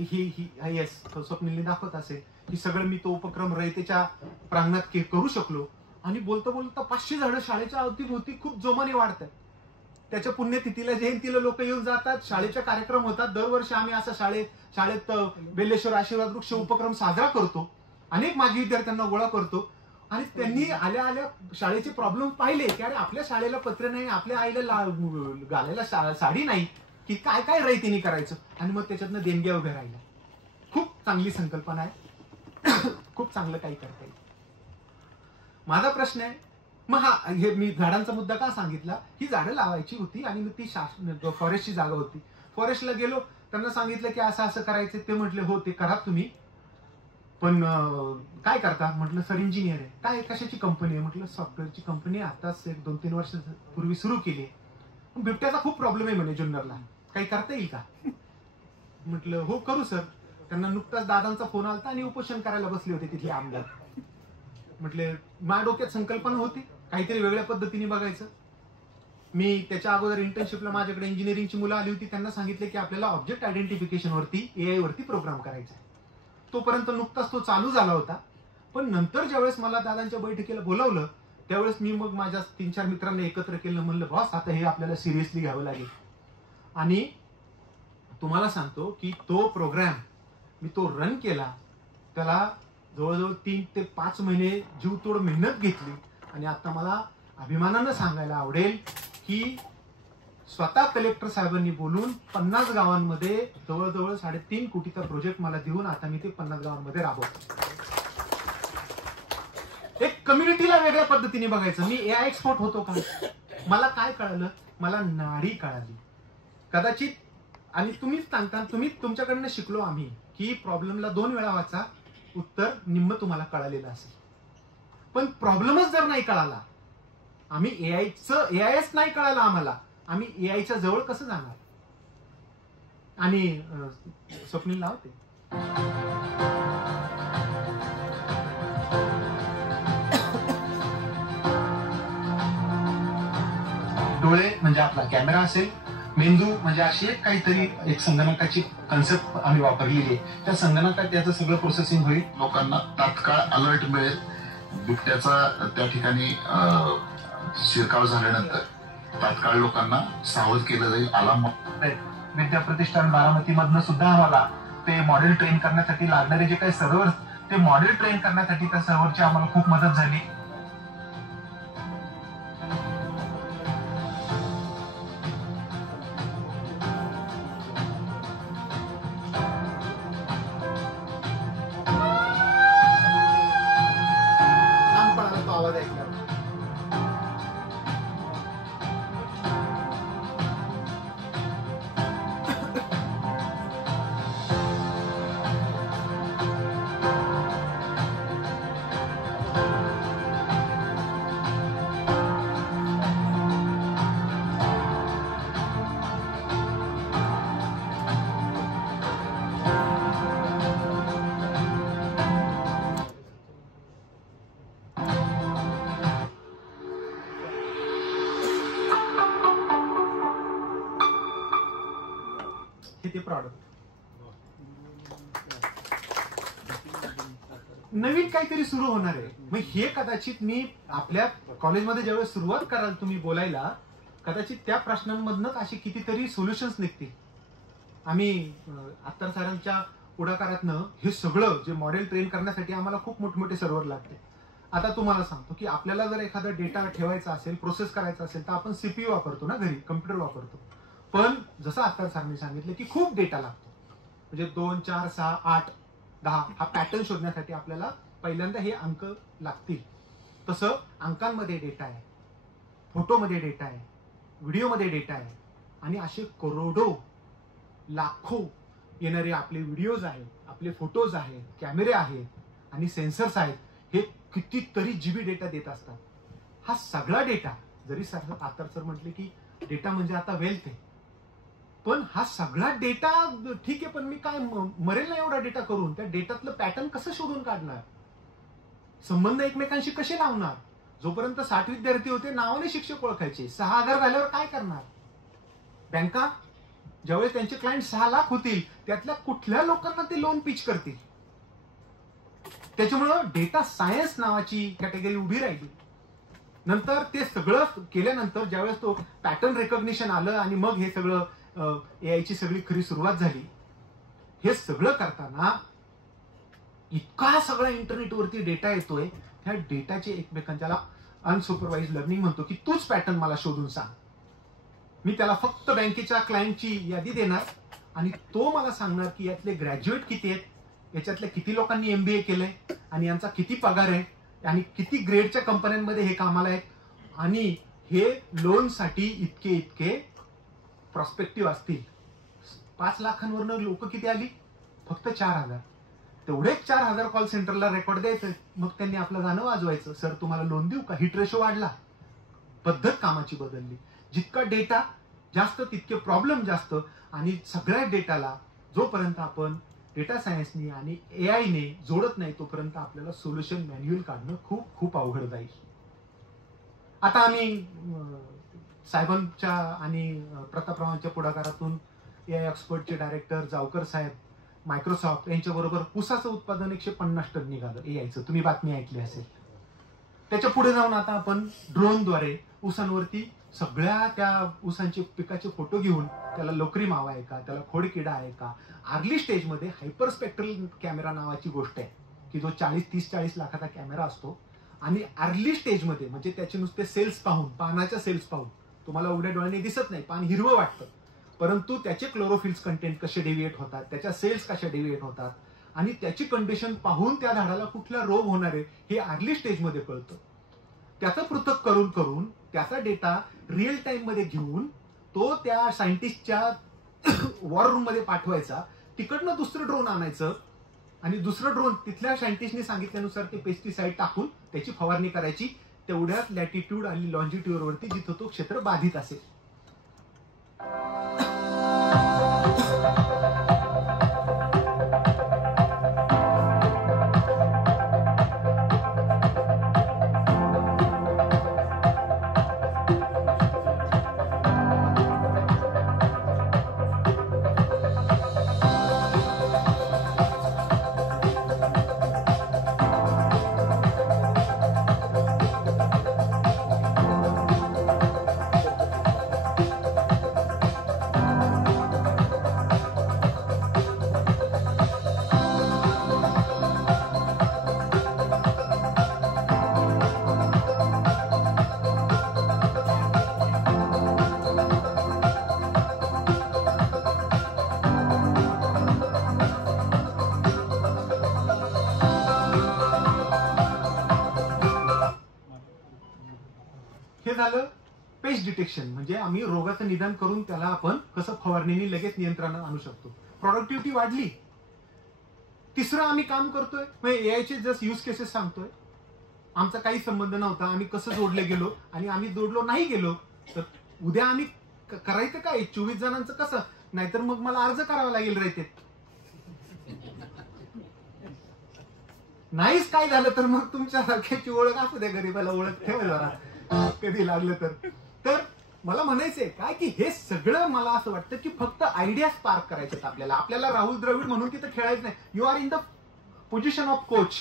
ही स्वप्नीलने दाखवत असेल की सगळं मी तो उपक्रम रयतेच्या प्रांगणात करू शकलो. आणि बोलता बोलता 500 झाडं शाळेच्या अवतीभोवती खूप जोमाने वाढतात. त्याच्या पुण्यतिथीला, जयंतीला लोक येऊन जातात, शाळेचे कार्यक्रम होतात. दरवर्षी आम्ही असा शाळेत बेलेश्वर आशीर्वाद वृक्ष उपक्रम साजरा करतो, अनेक माझी विद्यार्थ्यांना गोळा करतो. आणि त्यांनी आल्या आल्या शाळेचे प्रॉब्लेम पाहिले की अरे आपल्या शाळेला पत्र नाही, आपल्या आईला घालायला साडी नाही, की काय काय रयतेने करायचं. आणि मग त्याच्यातनं देणग्या उभ्या राहिल्या. खूप चांगली संकल्पना आहे, खूप चांगलं काही करता येईल. माझा प्रश्न आहे, मग हे मी झाडांचा मुद्दा का सांगितला, ही झाडं लावायची होती आणि मग ती फॉरेस्टची जागा होती. फॉरेस्टला गेलो, त्यांना सांगितलं की असं असं करायचं. ते म्हटले हो ते करा तुम्ही, पण काय करता. म्हटलं सर इंजिनियर आहे. काय कशाची कंपनी आहे. म्हटलं सॉफ्टवेअरची कंपनी, आताच 1-2-3 वर्षापूर्वी सुरू केली. बिबट्याचा खूप प्रॉब्लेम आहे म्हणे जुन्नरला, काही करता येईल का. म्हटलं हो करू सर. त्यांना नुकताच दादांचा फोन आला आणि उपोषण करायला बसले होते तिथले आमदार. म्हटले माझ्या डोक्यात संकल्पना होती काहीतरी वेगळ्या पद्धतीने बघायचं. मी त्याच्या अगोदर इंटर्नशिपला माझ्याकडे इंजिनिअरिंगची मुलं आली होती, त्यांना सांगितले की आपल्याला ऑब्जेक्ट आयडेंटिफिकेशन वरती AI वरती प्रोग्राम करायचा आहे. तोपर्यंत नुकताच तो चालू झाला होता. पण नंतर ज्यावेळेस मला दादांच्या बैठकीला बोलावलं त्यावेळेस मी मग माझ्या 3-4 मित्रांना एकत्र केलं. म्हणलं बॉस आता हे आपल्याला सिरियसली घ्यावं लागेल. आणि तुम्हाला सांगतो की तो प्रोग्राम मी तो रन केला, त्याला जवळजवळ 3 ते 5 महिने जीवतोड मेहनत घेतली. आणि आता मला अभिमानानं सांगायला आवडेल की स्वतः कलेक्टर साहेबांनी बोलून 50 गावांमध्ये जवळजवळ 3.5 कोटीचा प्रोजेक्ट मला देऊन आता मी ते 50 गावांमध्ये राबवतो. एक कम्युनिटीला वेगळ्या पद्धतीने बघायचं. मी AI एक्सपर्ट होतो का. मला काय कळालं, मला नाडी कळाली कदाचित. आणि तुम्हीच सांगता, तुमच्याकडनं शिकलो आम्ही की प्रॉब्लेमला 2 वेळा वाचा, उत्तर निम्म तुम्हाला कळालेलं असेल. पण प्रॉब्लेमच जर नाही कळाला, आम्ही AIच नाही कळालं आम्हाला, आम्ही AIच्या जवळ कसं जाणार. आणि स्वप्नील नाव ते डोळे म्हणजे आपला कॅमेरा असेल, मेंदू म्हणजे अशी एक काहीतरी एक संगणकाची कन्सेप्ट आम्ही वापरलेली आहे. त्या संगणकात याचं सगळं प्रोसेसिंग होईल. लोकांना तात्काळ अलर्ट मिळेल. बिबट्याचा त्या ठिकाणी शिरकाव झाल्यानंतर तात्काळ लोकांना सावध केलं जाईल. अलार्म. विद्या प्रतिष्ठान बारामती मधनं सुद्धा आम्हाला ते मॉडेल ट्रेन करण्यासाठी लागणारे जे काही सर्व्हर, ते मॉडेल ट्रेन करण्यासाठी त्या सर्व्हरची आम्हाला खूप मदत झाली. आवाज ऐकला ते प्रॉडक्ट. नवीन काहीतरी सुरू होणार आहे. मग हे कदाचित मी आपल्या कॉलेजमध्ये ज्यावेळेस सुरुवात कराल तुम्ही बोलायला, कदाचित त्या प्रश्नांमधनच अशी कितीतरी सोल्युशन्स निघतील. आम्ही अत्तर सरांच्या पुढाकारातनं हे सगळं जे मॉडेल ट्रेन करण्यासाठी आम्हाला खूप मोठमोठे सर्व्हर लागते. आता तुम्हाला सांगतो की आपल्याला जर एखादा डेटा ठेवायचा असेल, प्रोसेस करायचा असेल, तर आपण सीपीयू वापरतो ना, घरी कम्प्युटर वापरतो. पण जसं अत्तर सरांनी सांगितलं की खूप डेटा लागतो, म्हणजे 2, 4, 6, 8, 10 हा पॅटर्न शोधण्यासाठी आपल्याला पहिल्यांदा हे अंक लागतील. तसं अंकांमध्ये डेटा आहे, फोटोमध्ये डेटा आहे, व्हिडिओमध्ये डेटा आहे, आणि असे करोडो लाखो येणारे आपले व्हिडिओज आहेत, आपले फोटोज आहेत, कॅमेरे आहेत आणि सेन्सर्स आहेत. हे कितीतरी जीबी डेटा देत असतात. हा सगळा डेटा, जरी सर अत्तर सर म्हटले की डेटा म्हणजे आता वेल्थ आहे, पण हा सगळा डेटा ठीक आहे, पण मी काय मरेल ना एवढा डेटा करून? त्या डेटातलं पॅटर्न कसं शोधून काढणार? संबंध एकमेकांशी कसे लावणार? जोपर्यंत 60 विद्यार्थी होते नावाने शिक्षक ओळखायचे, 6000 झाल्यावर काय करणार? बँका ज्यावेळेस त्यांचे क्लायंट 6 लाख होतील, त्यातल्या कुठल्या लोकांना ते लोन पिच करतील? त्याच्यामुळं डेटा सायन्स नावाची कॅटेगरी उभी राहिली. नंतर ते सगळं केल्यानंतर ज्यावेळेस तो पॅटर्न रेकॉग्निशन आलं आणि मग हे सगळं AI ची सगळी खरी सुरुवात झाली. हे सगळं करताना इतका सगळा इंटरनेटवरती डेटा येतोय, त्या डेटाचे एकमेकांच्याला अनसुपरवाइज लर्निंग म्हणतो की तूच पॅटर्न मला शोधून सांग. मी त्याला फक्त बँकेच्या क्लायंटची यादी देणार आणि तो मला सांगणार की यातले ग्रॅज्युएट किती आहेत, याच्यातल्या किती लोकांनी MBA केलंय आणि यांचा किती पगार आहे आणि किती ग्रेडच्या कंपन्यांमध्ये हे कामाला आहेत, आणि हे लोनसाठी इतके इतके प्रॉस्पेक्टिव्ह असतील. 5 लाखांवरनं लोक किती आली? फक्त 4000. तेवढेच 4000 कॉल सेंटरला रेकॉर्ड द्यायचं. मग त्यांनी आपलं गाणं वाजवायचं, सर तुम्हाला लोन देऊ का? हिट रेशो वाढला, पद्धत कामाची बदलली. जितका डेटा जास्त तितके प्रॉब्लेम जास्त. आणि सगळ्या डेटाला जोपर्यंत आपण डेटा सायन्सनी आणि AI ने जोडत नाही तोपर्यंत आपल्याला सोल्युशन मॅन्युअल काढणं खूप खूप अवघड जाईल. आता आम्ही साहेबांच्या आणि प्रतापरावांच्या पुढाकारातून AI एक्सपर्टचे डायरेक्टर जावकर साहेब, मायक्रोसॉफ्ट यांच्याबरोबर ऊसाचं उत्पादन 150 टन निघालं AIचं. तुम्ही बातमी ऐकली असेल. त्याच्या पुढे जाऊन आता आपण ड्रोनद्वारे ऊसांवरती सगळ्या त्या ऊसांचे पिकाचे फोटो घेऊन त्याला लोकरी मावा आहे का, त्याला खोडकिडा आहे का. अर्ली स्टेजमध्ये हायपरस्पेक्ट्रल कॅमेरा नावाची गोष्ट आहे की जो 30-40 लाखाचा कॅमेरा असतो, आणि अर्ली स्टेजमध्ये म्हणजे त्याचे नुसते सेल्स पाहून, पानाच्या सेल्स पाहून तुम्हाला उघड्या डोळ्याने दिसत नाही, पान हिरवं वाटतं, परंतु त्याचे क्लोरोफिल्स कंटेंट कसे डेव्हिएट होतात, त्याच्या सेल्स कशा डेव्हिएट होतात आणि त्याची कंडिशन पाहून त्या झाडाला कुठला रोग होणार आहे हे अर्ली स्टेजमध्ये कळतं. त्याचं पृथक करून करून त्याचा डेटा रिअल टाइम मध्ये घेऊन तो त्या सायंटिस्टच्या वॉर रूम मध्ये पाठवायचा. तिकडनं दुसरं ड्रोन आणायचं आणि दुसरं ड्रोन तिथल्या सायंटिस्टने सांगितल्यानुसार ते पेस्टिसाइड टाकून त्याची फवारणी करायची तेवढ्याच लॅटिट्यूड आणि लॉन्जिट्यूड वरती जिथं तो क्षेत्र बाधित असेल. हे झालं पेस्ट डिटेक्शन, म्हणजे आम्ही रोगाचं निदान करून त्याला आपण कसं फवारणीने लगेच नियंत्रणात आणू शकतो. प्रोडक्टिव्हिटी वाढली. तिसरं आम्ही काम करतोय, म्हणजे एआयचे जस्ट यूज केसेस सांगतोय. आमचा काही संबंध नव्हता, आम्ही कसं जोडले गेलो आणि आम्ही जोडलो नाही गेलो तर उद्या आम्ही करायचं काय 24 जणांचं कसं, नाहीतर मग मला अर्ज करावा लागेल राहते. नाहीच काय झालं तर मग तुमच्यासारख्याची ओळख असू द्या, गरीबाला ओळख ठेवा जरा कधी लागलं तर मला म्हणायचंय काय की हे सगळं मला असं वाटतं की फक्त आयडिया स्पार्क करायचे आपल्याला राहुल द्रविड म्हणून तिथं खेळायचं नाही. You R in the position of coach.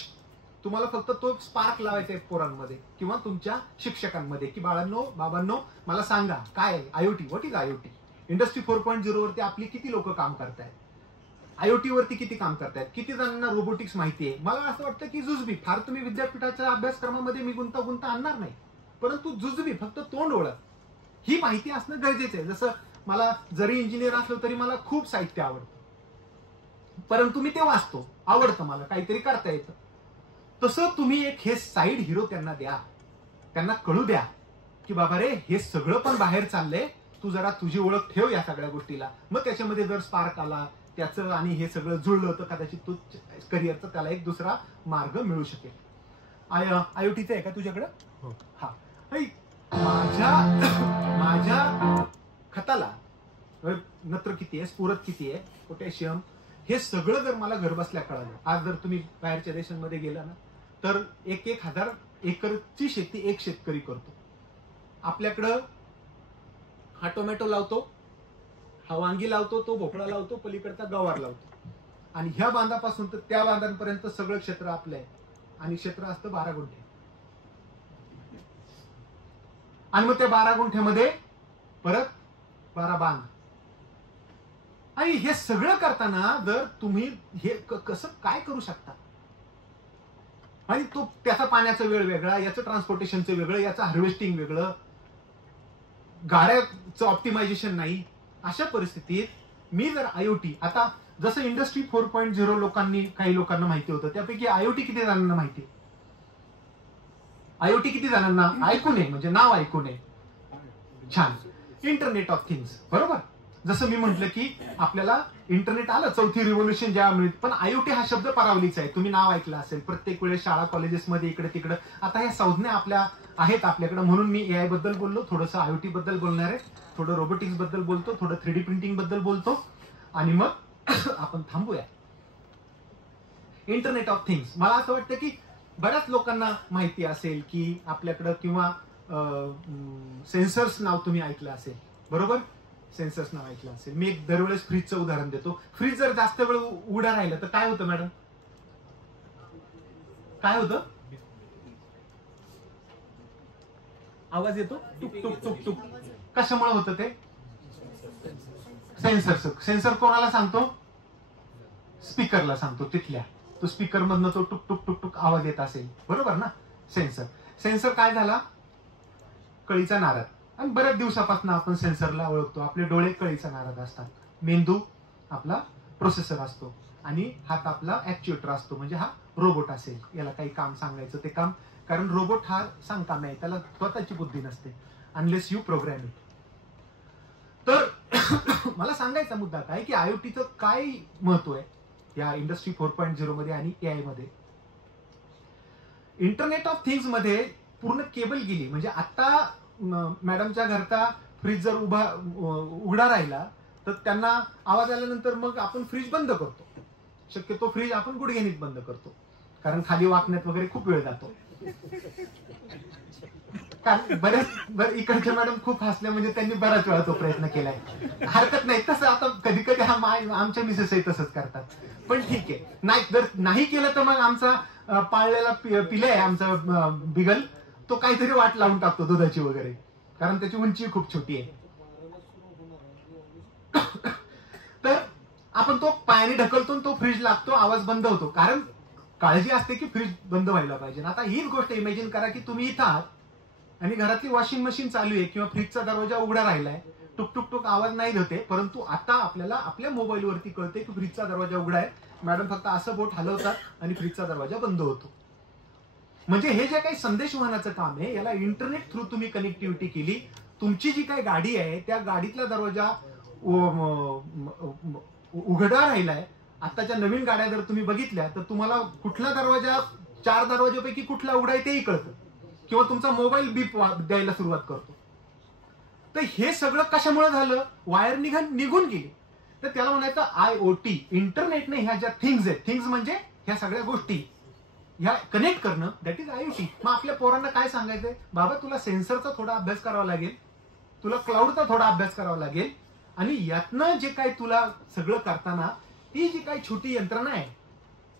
तुम्हाला फक्त तो स्पार्क लावायचा आहे पोरांमध्ये किंवा तुमच्या शिक्षकांमध्ये की बाळांनो बाबांनो मला सांगा काय आहे IoT, what is IoT. Industry 4.0 वरती आपली किती लोक काम करतायत, आयओटी वरती किती काम करतायत, किती जणांना रोबोटिक्स माहिती आहे. मला असं वाटतं की जुजबी फार तुम्ही विद्यापीठाच्या अभ्यासक्रमामध्ये मी गुंता आणणार नाही, परंतु जुजबी फक्त तोंड ओळख ही माहिती असणं गरजेचं आहे. जसं मला जरी इंजिनियर असलो तरी मला खूप साहित्य आवडतं, परंतु मी ते वाचतो, आवडतं, मला काहीतरी करता येतं. तसं तुम्ही एक हे साईड हिरो त्यांना द्या, त्यांना कळू द्या की बाबा रे हे सगळं पण बाहेर चाललंय, तू जरा तुझी ओळख ठेव या सगळ्या गोष्टीला. मग त्याच्यामध्ये जर स्पार्क आला त्याचं आणि हे सगळं जुळलं तर कदाचित तो करिअरचा त्याला एक दुसरा मार्ग मिळू शकेल. आयओटीचं आहे का तुझ्याकडं? हा. माझ्या खताला नत्र किती आहे, स्फुरद किती आहे, पोटॅशियम, हे सगळं जर मला घर बसल्या कळालं. आज जर तुम्ही बाहेरच्या देशांमध्ये गेला ना तर 1,000 एकरची शेती एक शेतकरी करतो. आपल्याकडं हा टोमॅटो लावतो, हा वांगी लावतो, तो भोपळा लावतो, पलीकडचा गवार लावतो आणि ह्या बांधापासून तर त्या बांधांपर्यंत सगळं क्षेत्र आपलं आहे आणि क्षेत्र असतं 12 गुंठे. आणि मग त्या 12 गुंठ्यामध्ये परत 12 बांध. आणि हे सगळं करताना जर तुम्ही हे कसं काय करू शकता, आणि तो त्याचा पाण्याचा वेळ वेगळा, याचं ट्रान्सपोर्टेशनचं वेगळं, याचं हार्वेस्टिंग वेगळं, गाड्याचं ऑप्टिमायझेशन नाही. अशा परिस्थितीत मी जर आयओटी, आता जसं इंडस्ट्री 4.0 लोकांनी काही लोकांना माहिती होतं त्यापैकी आयओटी किती जणांना माहिती, आयओटी किती जणांना ऐकून आहे, म्हणजे नाव ऐकून आहे. छान. इंटरनेट ऑफ थिंग्स, बरोबर. जसं मी म्हटलं की आपल्याला इंटरनेट आलं, चौथी रिव्होल्युशन ज्या मिळत, पण आयओटी हा शब्द परावलीचा आहे. तुम्ही नाव ऐकलं असेल प्रत्येक वेळेस शाळा कॉलेजेसमध्ये इकडे तिकडे. आता ह्या संज्ञा आपल्या आहेत आपल्याकडे, म्हणून मी एआय बद्दल बोललो, थोडंसं आयओटी बद्दल बोलणार आहे, थोडं रोबोटिक्स बद्दल बोलतो, थोडं 3D प्रिंटिंग बद्दल बोलतो आणि मग आपण थांबूया. इंटरनेट ऑफ थिंग्स, मला असं वाटतं की बऱ्याच लोकांना माहिती असेल की आपल्याकडं किंवा सेन्सर्स नाव तुम्ही ऐकलं असेल, बरोबर. सेन्सर्स नाव ऐकलं असेल. मी एक दरवेळेस फ्रीजचं उदाहरण देतो. फ्रीज जर जास्त वेळ उघडा राहिलं तर काय होतं मॅडम, काय होतं, आवाज येतो टुक टुक टुक टुक. कशामुळे होतं ते, सेन्सर कोणाला सांगतो, स्पीकरला सांगतो तिथल्या. तो स्पीकर मधनं तो टुक टुक टुक टुक आवाज येत असेल, बरोबर ना. सेन्सर काय झाला, कळीचा नारद. आणि बऱ्याच दिवसापासून आपण सेन्सरला ओळखतो. आपले डोळे कळीचा नारद असतात, मेंदू आपला प्रोसेसर असतो आणि हात आपला ऍक्च्युएटर असतो, म्हणजे हा रोबोट असेल. याला काही काम सांगायचं ते काम, कारण रोबोट हा सांगता नाही, त्याला स्वतःची बुद्धी नसते अनलेस यू प्रोग्रॅम इट. तर मला सांगायचा मुद्दा काय की आयओटीचं काय महत्व आहे या इंडस्ट्री 4.0 मध्ये आणि एआय मध्ये. इंटरनेट ऑफ थिंग्स मध्ये पूर्ण केबल गेली. म्हणजे आता मॅडमच्या घरचा फ्रीज जर उघडा राहिला तर त्यांना आवाज आल्यानंतर मग आपण फ्रीज बंद करतो. शक्यतो फ्रीज आपण गुडघ्यानीच बंद करतो, कारण खाली वाकण्यात वगैरे खूप वेळ जातो. बऱ्याच इकडच्या मॅडम खूप हसल्या, म्हणजे त्यांनी बराच वेळा तो प्रयत्न केलाय. हरकत नाही, तसं आता कधी कधी आमच्या मिसेसही तसंच करतात, पण ठीक आहे. नाही जर नाही केलं तर मग आमचा पाळलेला पिले आहे आमचा बिगल, तो काहीतरी वाट लावून टाकतो दुधाची वगैरे, कारण त्याची उंची खूप छोटी आहे. तर आपण तो पायाने ढकलतो, तो फ्रीज लागतो, आवाज बंद होतो, कारण काळजी असते की फ्रीज बंद व्हायला पाहिजे. आता हीच गोष्ट इमॅजिन करा की तुम्ही इथं आहात आणि घरातली वॉशिंग मशीन चालू आहे किंवा फ्रीजचा दरवाजा उघडा राहिलाय, टुक टुक टुक आवाज नाही होते, परंतु आता आपल्याला आपल्या मोबाईलवरती कळते की फ्रीजचा दरवाजा उघडा आहे. मॅडम फक्त असं बोट हलवतात आणि फ्रीजचा दरवाजा बंद होतो. म्हणजे हे जे काही संदेशवहनाचं काम आहे याला इंटरनेट थ्रू तुम्ही कनेक्टिव्हिटी केली, तुमची जी काही गाडी आहे त्या गाडीतला दरवाजा उघडा राहिलाय. आताच्या नवीन गाड्या जर तुम्ही बघितल्या तर तुम्हाला कुठला दरवाजा 4 दरवाजापैकी कुठला उघडाय तेही कळतं, किंवा तुमचा मोबाईल बीप द्यायला सुरुवात करतो. तर हे सगळं कशामुळे झालं? वायर निघून गेली. तर त्याला म्हणायचं IoT. इंटरनेटने ह्या ज्या थिंग्स आहेत, थिंग्स म्हणजे ह्या सगळ्या गोष्टी ह्या कनेक्ट करणं, दॅट इज IoT. मग आपल्या पोरांना काय सांगायचंय? बाबा तुला सेन्सरचा थोडा अभ्यास करावा लागेल, तुला क्लाउडचा थोडा अभ्यास करावा लागेल, आणि यातनं जे काही तुला सगळं करताना ती जी काही छोटी यंत्रणा आहे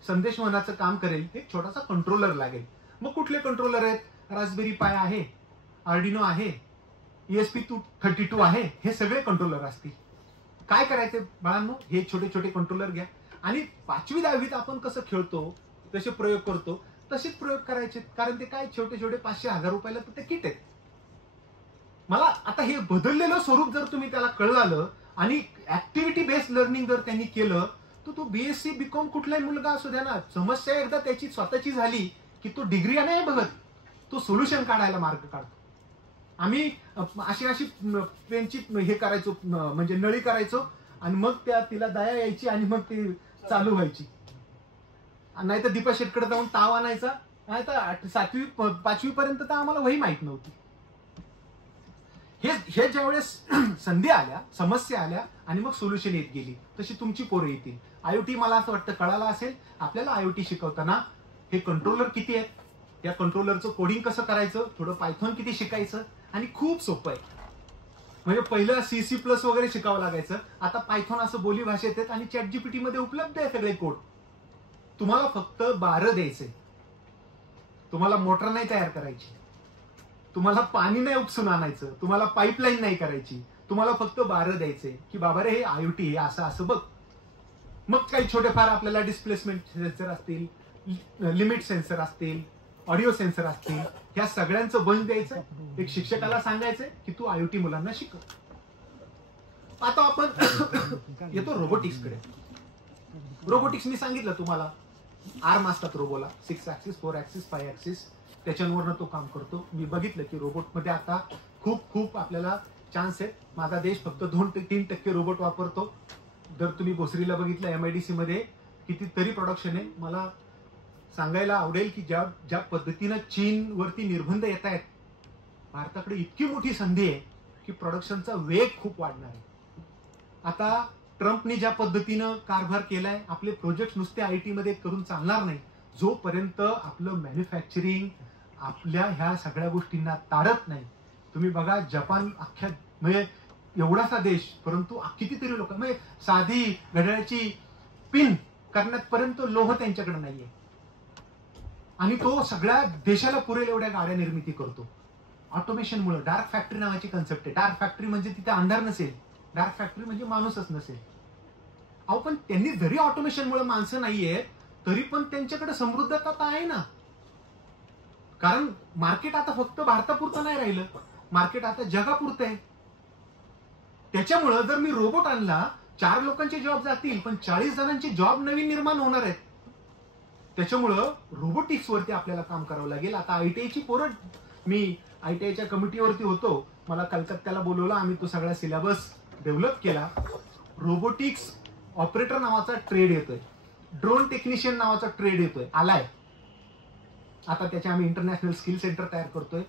संदेशवहनाचं काम करेल, ते छोटासा कंट्रोलर लागेल. मग कुठले कंट्रोलर आहेत? रास्पबेरी पाय आहे, आर्डिनो आहे, ESP32 आहे, हे सगळे कंट्रोलर असतील. काय करायचे बाळांनो? हे छोटे छोटे कंट्रोलर घ्या आणि 5वी 10वीत आपण कसं खेळतो, तसे प्रयोग करतो, तसेच प्रयोग करायचे. कारण ते काय छोटे छोटे 500-1000 रुपयाला तर ते किट आहेत. मला आता हे बदललेलं स्वरूप जर तुम्ही त्याला कळलं आणि ऍक्टिव्हिटी बेस्ड लर्निंग जर त्यांनी केलं, तर तो BSc BCom कुठलाही मुलगा असू द्या ना, समस्या एकदा त्याची स्वतःची झाली की तो डिग्री नाही बघत, तो सोल्युशन काढायला मार्ग काढतो. आम्ही अशी पेनची हे करायचो, म्हणजे नळी करायचो, आणि मग तिला दया यायची आणि मग ती चालू व्हायची. नाही तर दीपा शेटकडे जाऊन ताव आणायचा. नाही तर 7वी 5वी पर्यंत तर आम्हाला वही माहित नव्हती. हे ज्यावेळेस संधी आल्या, समस्या आल्या, आणि मग सोल्युशन येत गेली, तशी तुमची पोरं येतील. IoT मला असं वाटतं कळालं असेल आपल्याला. IoT शिकवताना हे कंट्रोलर किती आहेत, या कंट्रोलरचं कोडिंग कसं करायचं, थोडं पायथॉन किती शिकायचं, आणि खूप सोपं आहे. म्हणजे पहिलं C++ वगैरे शिकावं लागायचं, आता पायथॉन असं बोली भाषेत आहेत आणि ChatGPT मध्ये उपलब्ध आहे सगळे कोड. तुम्हाला फक्त 12 द्यायचे. तुम्हाला मोटर नाही तयार करायची, तुम्हाला पाणी नाही उपसून आणायचं, तुम्हाला पाईपलाईन नाही करायची, तुम्हाला फक्त 12 द्यायचे की बाबा रे हे IoT हे असं असं बघ. मग काही छोटेफार आपल्याला डिस्प्लेसमेंट सेन्सर असतील, लिमिट सेन्सर असतील, ऑडिओ सेन्सर असतील, ह्या सगळ्यांचं बंच द्यायचं. एक शिक्षकाला सांगायचं की तू IoT मुलांना शिकव. आता आपण येतो रोबोटिक्स कडे. रोबोटिक्स मी सांगितलं तुम्हाला, आर्म असतात रोबोला, 6 ऍक्सिस 4 ऍक्सिस 5 ऍक्सिस, त्याच्यावरनं तो काम करतो. मी बघितलं की रोबोट मध्ये आता खूप आपल्याला चान्स आहेत. माझा देश फक्त 2-3% रोबोट वापरतो. जर तुम्ही भोसरीला बघितलं MIDC मध्ये कितीतरी प्रोडक्शन आहे. मला सांगायला आवडेल की ज्या पद्धतीनं चीन वरती निर्बंध येत आहेत, भारताकडे इतकी मोठी संधी आहे की प्रोडक्शनचा वेग खूप वाढणार आहे. आता ट्रम्पने ज्या पद्धतीनं कारभार केलाय, आपले प्रोजेक्ट नुसते IT मध्ये करून चालणार नाही. जोपर्यंत आपलं मॅन्युफॅक्चरिंग आपल्या ह्या सगळ्या गोष्टींना तारत नाही. तुम्ही बघा जपान अख्ख्या म्हणजे एवढासा देश, परंतु कितीतरी लोक म्हणजे साधी घड्याळाची पिन करण्यापर्यंत लोह त्यांच्याकडे नाहीये, आणि तो सगळ्या देशाला पुरेल एवढ्या गाड्या निर्मिती करतो. ऑटोमेशनमुळे डार्क फॅक्टरी नावाची कन्सेप्ट आहे. डार्क फॅक्टरी म्हणजे तिथे अंधार नसेल, डार्क फॅक्टरी म्हणजे माणूसच नसेल. अहो पण त्यांनी जरी ऑटोमेशनमुळे माणसं नाहीये तरी पण त्यांच्याकडे समृद्धता आहे ना. कारण मार्केट आता फक्त भारतापुरतं नाही राहिलं, मार्केट आता जगापुरतं आहे. त्याच्यामुळं जर मी रोबोट आणला, 4 लोकांचे जॉब जातील, पण 40 जणांचे जॉब नवीन निर्माण होणार आहेत. त्याच्यामुळं रोबोटिक्स वरती आपल्याला काम करावं लागेल. आता ITI ची पोरं, मी ITIच्या कमिटीवरती होतो, मला कलकत्त्याला बोलवलं, आम्ही तो सगळा सिलेबस डेव्हलप केला. रोबोटिक्स ऑपरेटर नावाचा ट्रेड येतोय, ड्रोन टेक्निशियन नावाचा ट्रेड येतोय, आलाय. आता त्याचे आम्ही इंटरनॅशनल स्किल सेंटर तयार करतोय.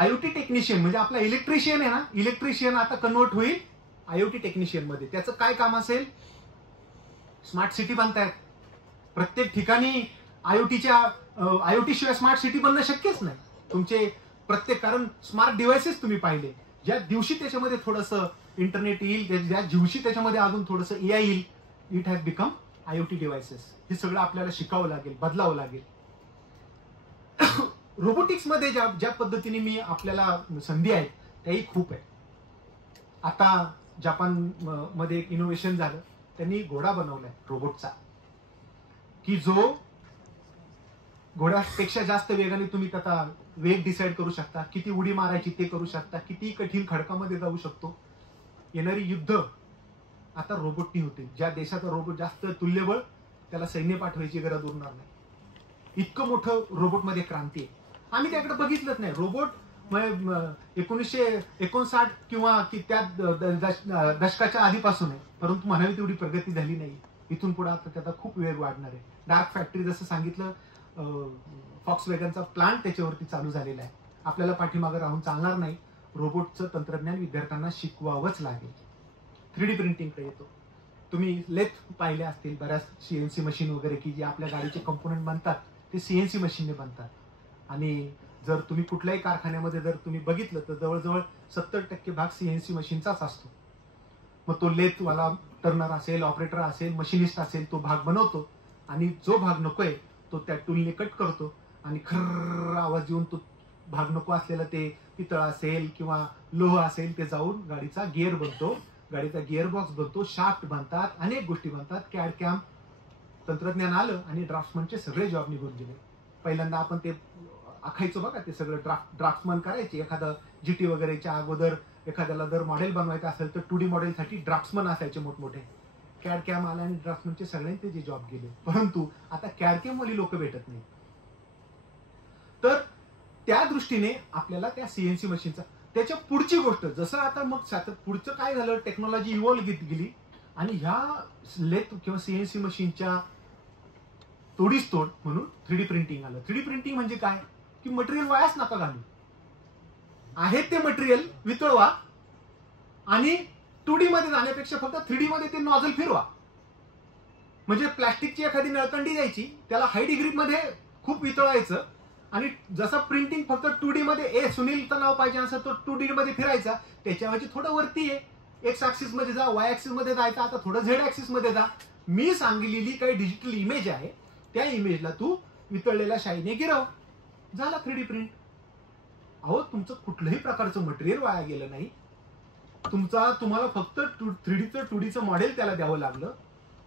IoT टेक्निशियन म्हणजे आपला इलेक्ट्रिशियन आहे ना, इलेक्ट्रिशियन आता कन्वर्ट होईल IoT टेक्निशियन मध्ये. त्याचं काय काम असेल? स्मार्ट सिटी बनतायत प्रत्येक ठिकाणी. IoT शिवाय स्मार्ट सिटी बनणं शक्यच नाही. तुमचे प्रत्येक, कारण स्मार्ट डिव्हाइसेस तुम्ही पाहिले, ज्या दिवशी त्याच्यामध्ये थोडंसं इंटरनेट येईल, ज्या दिवशी त्याच्यामध्ये अजून थोडंसं AI येईल, it has become IoT devices. हे सगळं आपल्याला शिकावं लागेल, बदलावं लागेल. रोबोटिक्स मध्ये ज्या पद्धतीने मी आपल्याला संधी आहेत त्याही खूप आहे. आता जपान मध्ये एक इनोव्हेशन झालं, त्यांनी घोडा बनवलाय रोबोटचा, की जो घोड्यापेक्षा जास्त वेगाने तुम्ही त्याचा वेग डिसाईड करू शकता, किती उडी मारायची ते करू शकता, किती कठीण खडकामध्ये जाऊ शकतो. येणारी युद्ध आता रोबोटनी होतील. ज्या देशाचा रोबोट जास्त तुल्यबळ, त्याला सैन्य पाठवायची गरज उरणार नाही. इतकं मोठं रोबोटमध्ये क्रांती आहे. आम्ही त्याकडे बघितलंच नाही. रोबोट 1959 किंवा की त्या दशकाच्या आधीपासून आहे, परंतु म्हणावी तेवढी प्रगती झाली नाही. इथून पुढे आता त्याचा खूप वेग वाढणार आहे. डार्क फॅक्टरी जसं सांगितलं, फॉक्सवॅगनचा प्लांट त्याच्यावरती चालू झालेला आहे. आपल्याला पाठीमागे राहून चालणार नाही. रोबोटचं तंत्रज्ञान विद्यार्थ्यांना शिकवावंच लागेल. 3D प्रिंटिंगकडे येतो. तुम्ही लेथ पाहिले असतील, बऱ्याच CNC मशीन वगैरे की जे आपल्या गाडीचे कंपोनंट बनतात ते CNC मशीनने बनतात. आणि जर तुम्ही कुठल्याही कारखान्यामध्ये जर तुम्ही बघितलं तर जवळजवळ 70% भाग CNC मशीनचाच असतो. मग तो लेथवाला टर्नर असेल, ऑपरेटर असेल, मशिनिस्ट असेल, तो भाग बनवतो आणि जो भाग नकोय तो त्या टूलने कट करतो आणि खर्र आवाज येऊन तो भाग नको असलेला ते पितळ असेल किंवा लोह असेल ते जाऊन गाडीचा गिअर बनतो, गाडीचा गिअर बॉक्स बनतो, शाफ्ट बनतात, अनेक गोष्टी बनतात. कॅड कॅम तंत्रज्ञान आलं आणि ड्राफ्टमनचे सगळे जॉब निघून गेले. पहिल्यांदा आपण ते आखायचो बघा, ते सगळं ड्राफ्टमन करायचे. एखादं GT वगैरेच्या अगोदर एखाद्याला जर मॉडेल बनवायचं असेल तर 2D मॉडेलसाठी ड्राफ्ट्समन असायचे मोठमोठे. कॅड कॅम आला आणि ड्राफ्टमनचे सगळ्यांचे जे जॉब गेले. परंतु आता कॅड कॅम वाली लोक भेटत नाही. तर त्या दृष्टीने आपल्याला त्या CNC मशीनचा, त्याच्या पुढची गोष्ट जसं आता मग पुढचं काय झालं, टेक्नॉलॉजी इव्हॉल्व्ह गेली आणि ह्या लेथ किंवा CNC मशीनच्या तोडीस तोड म्हणून 3D प्रिंटिंग आलं. 3D प्रिंटिंग म्हणजे काय की मटेरियल वायाच नका घालू, आहे ते मटेरियल वितळवा आणि 2D मध्ये जाण्यापेक्षा फक्त 3D मध्ये ते नॉझल फिरवा. म्हणजे प्लास्टिकची एखादी नळकंडी द्यायची, त्याला हाय डिग्री मध्ये खूप वितळायचं आणि जसं प्रिंटिंग फक्त 2D मध्ये सुनीलचं नाव पाहिजे असं तो 2D मध्ये फिरायचा. त्याच्यावरची थोडं वरती आहे, X ऍक्सिस मध्ये जा, Y ऍक्सिस मध्ये जायचं, आता थोडं Z ऍक्सिस मध्ये जा. मी सांगितलेली काही डिजिटल इमेज आहे, त्या इमेजला तू वितळलेल्या शाईने गिरव, झाला 3D प्रिंट. अहो, तुमचं कुठल्याही प्रकारचं मटेरियल वाया गेलं नाही. तुम्हाला फक्त 3Dचं मॉडेल त्याला द्यावं लागलं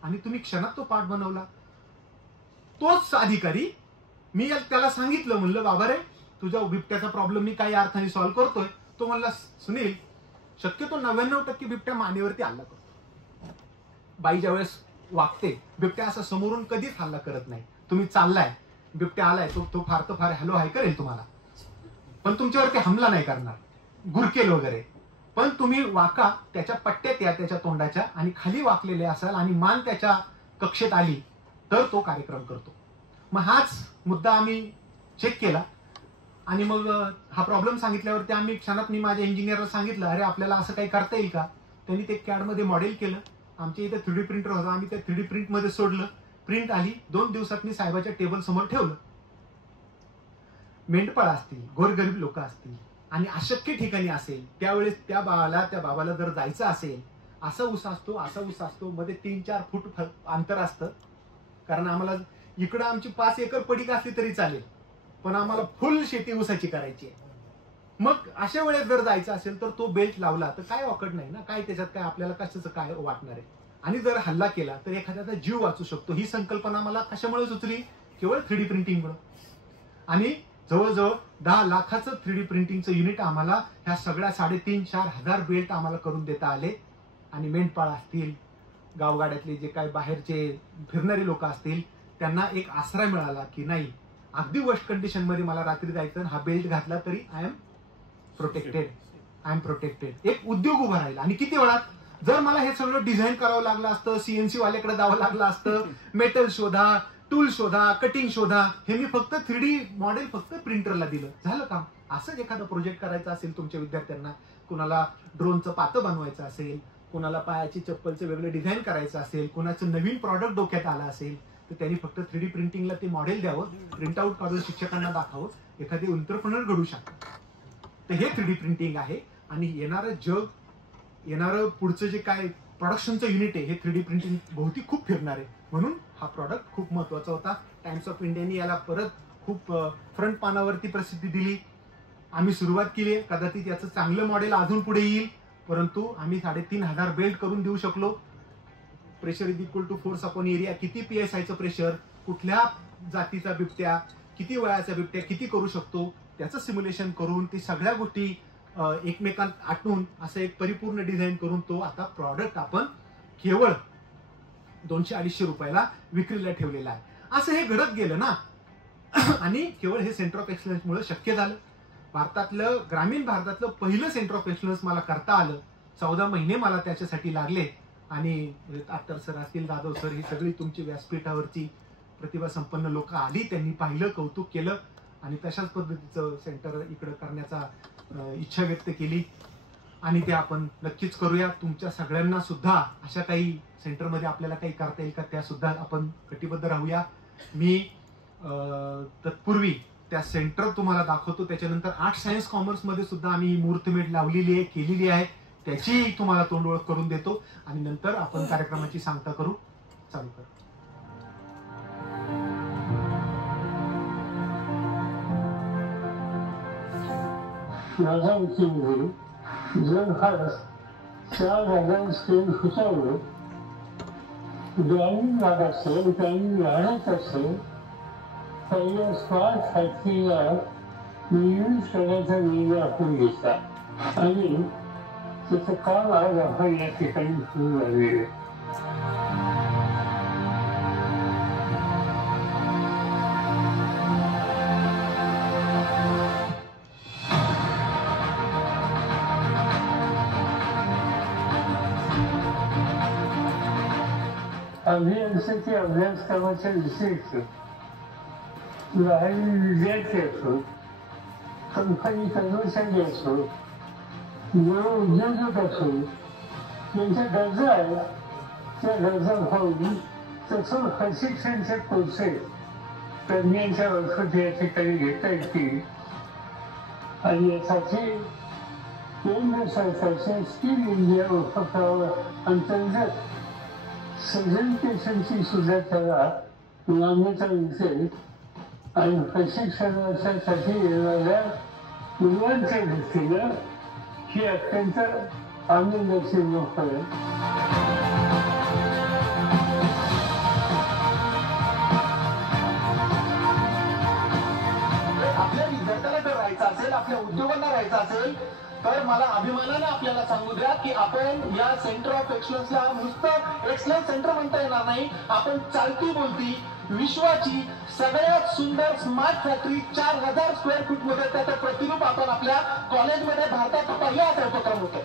आणि तुम्ही क्षणात तो पार्ट बनवला. तोच अधिकारी, मी त्याला सांगितलं, म्हणलं बाबा रे, तुझ्या बिबट्याचा प्रॉब्लेम मी काही अर्थाने सॉल्व्ह करतोय. तो म्हणला सुनील, शक्यतो 99% बिबट्या मानेवरती हल्ला करतो. बाई ज्यावेळेस वागते, बिबट्या असं समोरून कधीच हल्ला करत नाही. तुम्ही चाललाय, बिबट्या आलाय, तो फार तर फार हॅलो हाय करेल तुम्हाला, पण तुमच्यावरती हमला नाही करणार, गुरकेल वगैरे. पण तुम्ही वाका, त्याच्या पट्ट्यात या त्याच्या तोंडाच्या आणि खाली वाकलेले असाल आणि मान त्याच्या कक्षेत आली तर तो कार्यक्रम करतो. मग हाच मुद्दा आम्ही चेक केला आणि मग हा प्रॉब्लेम सांगितल्यावरती आम्ही क्षणात, मी माझ्या इंजिनियरला सांगितलं, अरे आपल्याला असं काही करता येईल का. त्यांनी ते कॅड मध्ये मॉडेल केलं. आमच्या इथे 3D प्रिंटर होता, आम्ही त्या 3D प्रिंट मध्ये सोडलं. प्रिंट आली, 2 दिवसात मी साहेबाच्या टेबल समोर ठेवलं. मेंढपाळ असतील, गोरगरीब लोक असतील आणि अशक्य ठिकाणी असेल त्यावेळेस त्या बाबाला जर जायचं असेल, असा ऊस असतो, असा ऊस असतो, मध्ये 3-4 फूट अंतर असतं. कारण आम्हाला इकडं आमची 5 एकर पडिका असली तरी चालेल, पण आम्हाला फुल शेती ऊसाची करायची आहे. मग अशा वेळेस जर जायचं असेल तर तो बेल्ट लावला तर काय वाकड नाही ना, काय त्याच्यात काय आपल्याला कशाचं काय वाटणार आहे. आणि जर हल्ला केला तर एखाद्याचा जीव वाचू शकतो. ही संकल्पना मला कशामुळे सुचली, केवळ 3D प्रिंटिंगमुळे. आणि जवळजवळ 10 लाखाचं 3D प्रिंटिंगचं युनिट आम्हाला ह्या सगळ्या 3,500-4,000 हजार बेल्ट आम्हाला करून देता आले. आणि मेंढपाळ असतील, गावगाड्यातले जे काही बाहेरचे फिरणारी लोक असतील, त्यांना एक आसरा मिळाला की नाही, अगदी वर्स्ट कंडिशन मध्ये मला रात्री जायचं, हा बेल्ट घातला तरी आय एम प्रोटेक्टेड. एक उद्योग उभा राहिला. आणि किती वेळात, जर मला हे सगळं डिझाईन करावं लागलं असतं, CNC वाल्याकडे जावं लागलं असतं, मेटल शोधा, टूल शोधा, कटिंग शोधा, हे मी फक्त 3D मॉडेल फक्त प्रिंटरला दिलं, झालं काम. असंच एखादा प्रोजेक्ट करायचा असेल तुमच्या विद्यार्थ्यांना, कुणाला ड्रोनचं पातं बनवायचं असेल, कुणाला पायाची चप्पलचं वेगळं डिझाईन करायचं असेल, कुणाचं नवीन प्रॉडक्ट डोक्यात आलं असेल, तर त्यांनी फक्त 3D प्रिंटिंगला ते मॉडेल द्यावं, प्रिंट आउट काढून शिक्षकांना दाखवावं, एखादी एंटरप्रेन्योर घडू शकतं. तर हे 3D प्रिंटिंग आहे. आणि येणारं पुढचं जे काय प्रोडक्शनचं युनिट आहे, हे 3D प्रिंटिंग भोवती खूप फिरणार आहे. म्हणून हा प्रॉडक्ट खूप महत्वाचा होता. टाइम्स ऑफ इंडियाने याला परत खूप फ्रंट पानावरती प्रसिद्धी दिली. आम्ही सुरुवात केली, कदाचित याचं चांगलं मॉडेल अजून पुढे येईल, परंतु आम्ही 3,500 बेल्ट करून देऊ शकलो. Pressure is equal to force upon area, किती PSIचं प्रेशर, कुठल्या जातीचा बिबट्या, किती वयाचा बिबट्या किती करू शकतो, त्याचं सिम्युलेशन करून ती सगळ्या गोष्टी एकमेकांत आटून असं एक परिपूर्ण डिझाईन करून तो आता प्रॉडक्ट आपण केवळ 200-250 रुपयाला विक्रीला ठेवलेला आहे. असं हे घडत गेलं ना. आणि केवळ हे सेंटर ऑफ एक्सलन्समुळे शक्य झालं. भारतातलं, ग्रामीण भारतातलं पहिलं सेंटर ऑफ एक्सलन्स मला करता आलं. 14 महिने मला त्याच्यासाठी लागले. आणि आत्तर सर असतील, जाधव सर, ही सगळी तुमची व्यासपीठावरची प्रतिभा संपन्न लोक आली, त्यांनी पाहिलं, कौतुक केलं आणि तशाच पद्धतीचं सेंटर इकडं करण्याचा इच्छा व्यक्त केली. आणि ते आपण नक्कीच करूया. तुमच्या सगळ्यांना सुद्धा अशा काही सेंटरमध्ये आपल्याला काही करता येईल का, त्या सुद्धा आपण कटिबद्ध राहूया. मी तत्पूर्वी त्या सेंटर तुम्हाला दाखवतो. त्याच्यानंतर आर्ट्स सायन्स कॉमर्समध्ये सुद्धा आम्ही मुहूर्तमेढ लावलेली आहे, केलेली आहे, त्याची तुम्हाला तोंड ओळख करून देतो आणि नंतर आपण कार्यक्रमाची सांगता करू. चालू करू. माझा उद्योग जवळपास 4,000 स्क्वेअर फुटावर ग्रामीण भागात असेल, ग्रामीण राहण्यात असेल, पहिल्या स्मार्ट फॅक्टरीला यूज करण्याचा निर्णय आपण घेतला आणि त्याचं काम आज आपण या ठिकाणी सुरू झालेलं आहे. अभियांत्रिकी अभ्यासक्रमाच्या विषयीचं बाहेरील विद्यार्थी असो, कंपनी कर्मचारी असो, उद्योजक असो, त्यांच्या गरजा आहेत, त्या गरजा होऊन तसं प्रशिक्षणचे कोर्सेस तज्ञांच्या मार्फत या ठिकाणी घेता येतील. आणि यासाठी केंद्र सरकारच्या स्किल इंडिया उपक्रमाअंतर्गत सर्टिफिकेशनची सुद्धा त्याला मान्यता मिळते आणि प्रशिक्षणासाठी येणाऱ्या मुलांच्या दृष्टीनं ही अत्यंत आनंदाची गोष्ट आहे. आपल्या विद्यार्थ्याला जर राहायचं असेल, आपल्या उद्योगांना राहायचं असेल, तर मला अभिमानाने आपल्याला सांगू द्या की आपण या सेंटर ऑफ एक्सलन्सला नुसतं एक्सलन्स सेंटर म्हणता येणार नाही, आपण चालती बोलती विश्वाची सगळ्यात सुंदर स्मार्ट फॅक्टरी 4,000 स्क्वेअर फूट मध्ये त्याचं प्रतिरूप आपण आपल्या कॉलेजमध्ये भारतात पहिला असा उपक्रम होतो.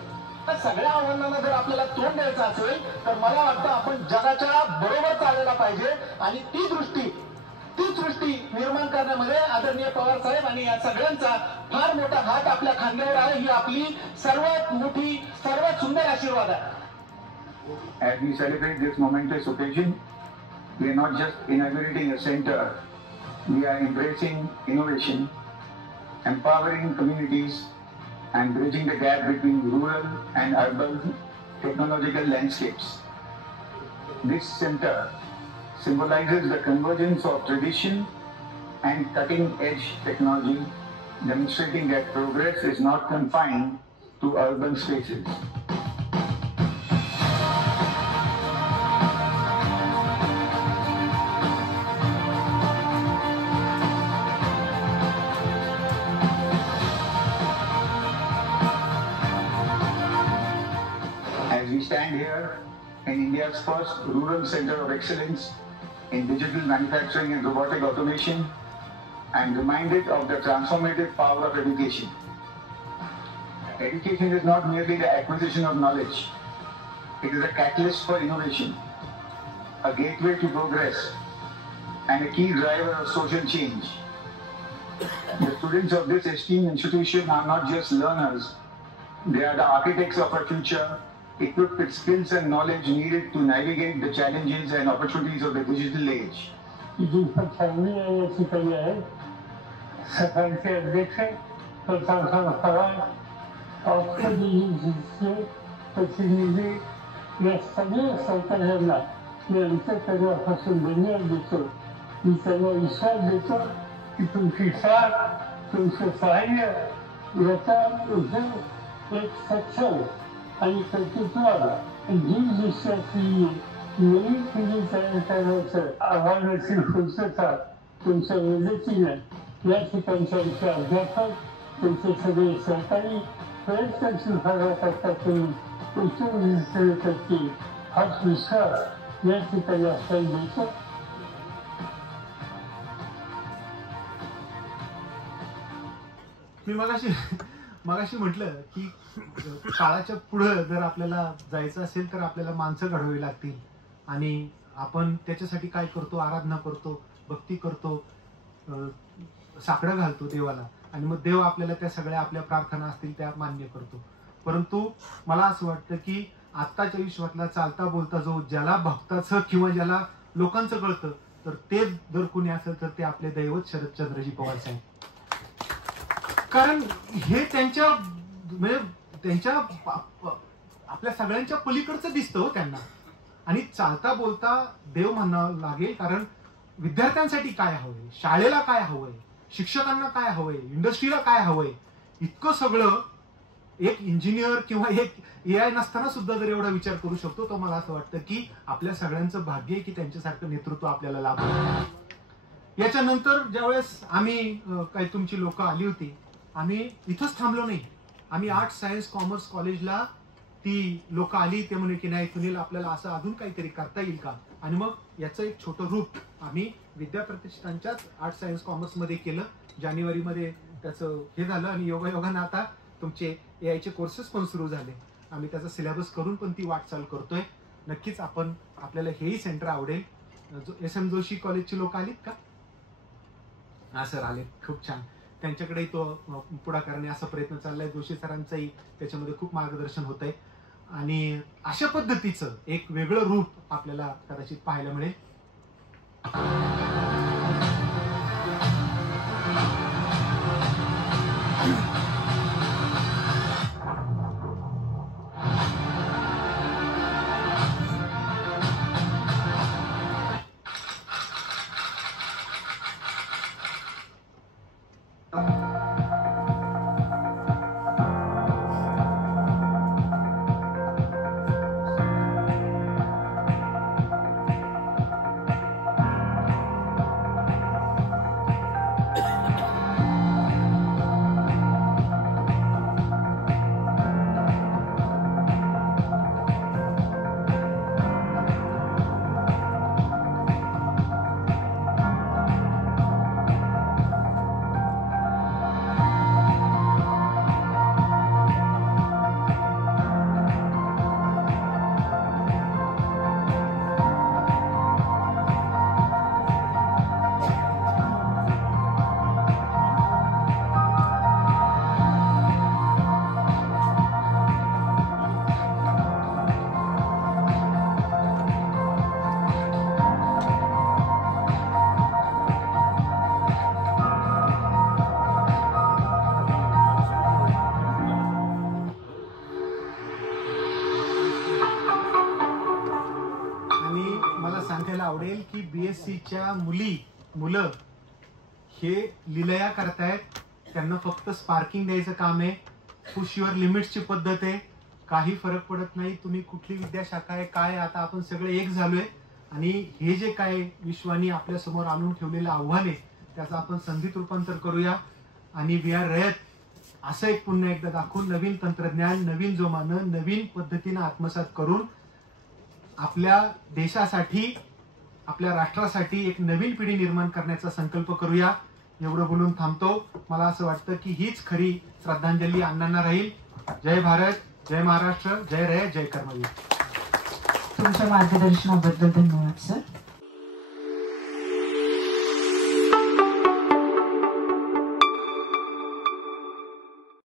तर सगळ्या आव्हानांना जर आपल्याला तोंड द्यायचं असेल तर मला वाटतं आपण जगाच्या बरोबर चालायला पाहिजे आणि ती सृष्टी निर्माण करण्यामध्ये आदरणीय पवार साहेब आणि या सगळ्यांचा फार मोठा हात आपल्या खांद्यावर आहे. ही आपली सर्वात मोठी, सर्वात सुंदर आशीर्वाद आहे. As we celebrate this momentous occasion, we are not just inaugurating a center, we are embracing innovation, empowering communities and bridging the gap between rural and urban technological landscapes. This center symbolizes the convergence of tradition and cutting-edge technology, demonstrating that progress is not confined to urban spaces. As we stand here in India's first rural center of excellence in digital manufacturing and robotic automation, I am reminded of the transformative power of education. Education is not merely the acquisition of knowledge. It is a catalyst for innovation, a gateway to progress, and a key driver of social change. The students of this esteemed institution are not just learners, they are the architects of our future, equipped with skills and knowledge needed to navigate the challenges and opportunities of the digital age. सकाळचे अध्यक्ष प्रतापराव पवार, ऑक्सिजनचे प्रतिनिधी, या सगळ्या सहकार्यांना मी अंतःकरणापासून धन्यवाद देतो. मी त्यांना विश्वास देतो की तुमची साथ, तुमचं सहाय्य याचा उद्योग एक सक्षम आणि कर्तृत्वाला जीवदृष्ट्याची नवीन पिढी तयार करण्याचं आव्हानाची पूर्तता तुमच्या मदतीनं या ठिकाणच्या आमचे अध्यापक, तुमचे सगळे सहकारी प्रयत्नशील करता तुम्ही उत्तम करतील हाच विश्वास या ठिकाणी आपल्याला देतो. मी मगाशी म्हटलं की काळाच्या पुढं जर आपल्याला जायचं असेल तर आपल्याला माणसं घडवावी लागतील आणि आपण त्याच्यासाठी काय करतो, आराधना करतो, भक्ती करतो, साकडं घालतो देवाला आणि मग देव आपल्याला त्या सगळ्या आपल्या प्रार्थना असतील त्या मान्य करतो. परंतु मला असं वाटतं की आत्ताच्या विश्वातला चालता बोलता जो ज्याला भक्ताचं किंवा ज्याला लोकांचं कळतं तर ते जर कोणी असेल तर ते आपले दैवत शरदचंद्रजी पवार साहेब. कारण हे त्यांच्या म्हणजे त्यांच्या आपल्या सगळ्यांच्या पलीकडचं दिसतं हो त्यांना. आणि चालता बोलता देव म्हणावं लागेल कारण विद्यार्थ्यांसाठी काय हवंय, शाळेला काय हवंय, शिक्षकांना काय हवंय, इंडस्ट्रीला काय हवंय, इतकं सगळं एक इंजिनियर किंवा एक AI नसताना सुद्धा जर एवढा विचार करू शकतो तर मला असं वाटतं की आपल्या सगळ्यांचं भाग्य आहे की त्यांच्यासारखं नेतृत्व आपल्याला लाभलं. याच्यानंतर ज्यावेळेस आम्ही काही तुमची लोक आली होती, आम्ही इथंच थांबलो नाही. आम्ही आर्ट्स सायन्स कॉमर्स कॉलेजला ती लोक आली, ते म्हणे की नाही सुनील आपल्याला असं अजून काहीतरी करता येईल का. आणि मग याचं एक छोटं रूप आम्ही विद्याप्रतिष्ठानच्याच आर्ट्स सायन्स कॉमर्स मध्ये केलं. जानेवारीमध्ये त्याचं हे झालं आणि योगायोगानं आता तुमचे AI चे कोर्सेस पण सुरू झाले. आम्ही त्याचा सिलेबस करून पण ती वाटचाल करतोय. नक्कीच आपल्याला हेही सेंटर आवडेल. SM जोशी कॉलेजची लोक आलीत का? हा सर आले, खूप छान. त्यांच्याकडेही तो पुढाकाराने असा प्रयत्न चाललाय. जोशी सरांचंही त्याच्यामध्ये खूप मार्गदर्शन होत आहे आणि अशा पद्धतीचं एक वेगळं रूप आपल्याला कदाचित पाहायला मिळेल. आवडेल की BScच्या मुलं हे लिलया करतायत. त्यांना फक्त स्पार्किंग द्यायचं काम आहे. पुश युअर लिमिट्सची पद्धत आहे. काही फरक पडत नाही तुम्ही कुठली विद्याशाखा आहे काय. आता आपण सगळे एक झालोय आणि हे जे काय विश्वानी आपल्या समोर आणून ठेवलेलं आव्हान आहे त्याचं आपण संधीत रूपांतर करूया आणि वी आर रयत असं एक पुन्हा एकदा दाखवून नवीन तंत्रज्ञान, नवीन जोमानं, नवीन पद्धतीनं आत्मसात करून आपल्या देशासाठी, आपल्या राष्ट्रासाठी एक नवीन पिढी निर्माण करण्याचा संकल्प करूया. एवढं बोलून थांबतो. मला असं वाटतं की हीच खरी श्रद्धांजली अण्णांना राहील. जय भारत, जय महाराष्ट्र, जय रयत, जय कर्मवीर. तुमच्या मार्गदर्शनाबद्दल धन्यवाद सर.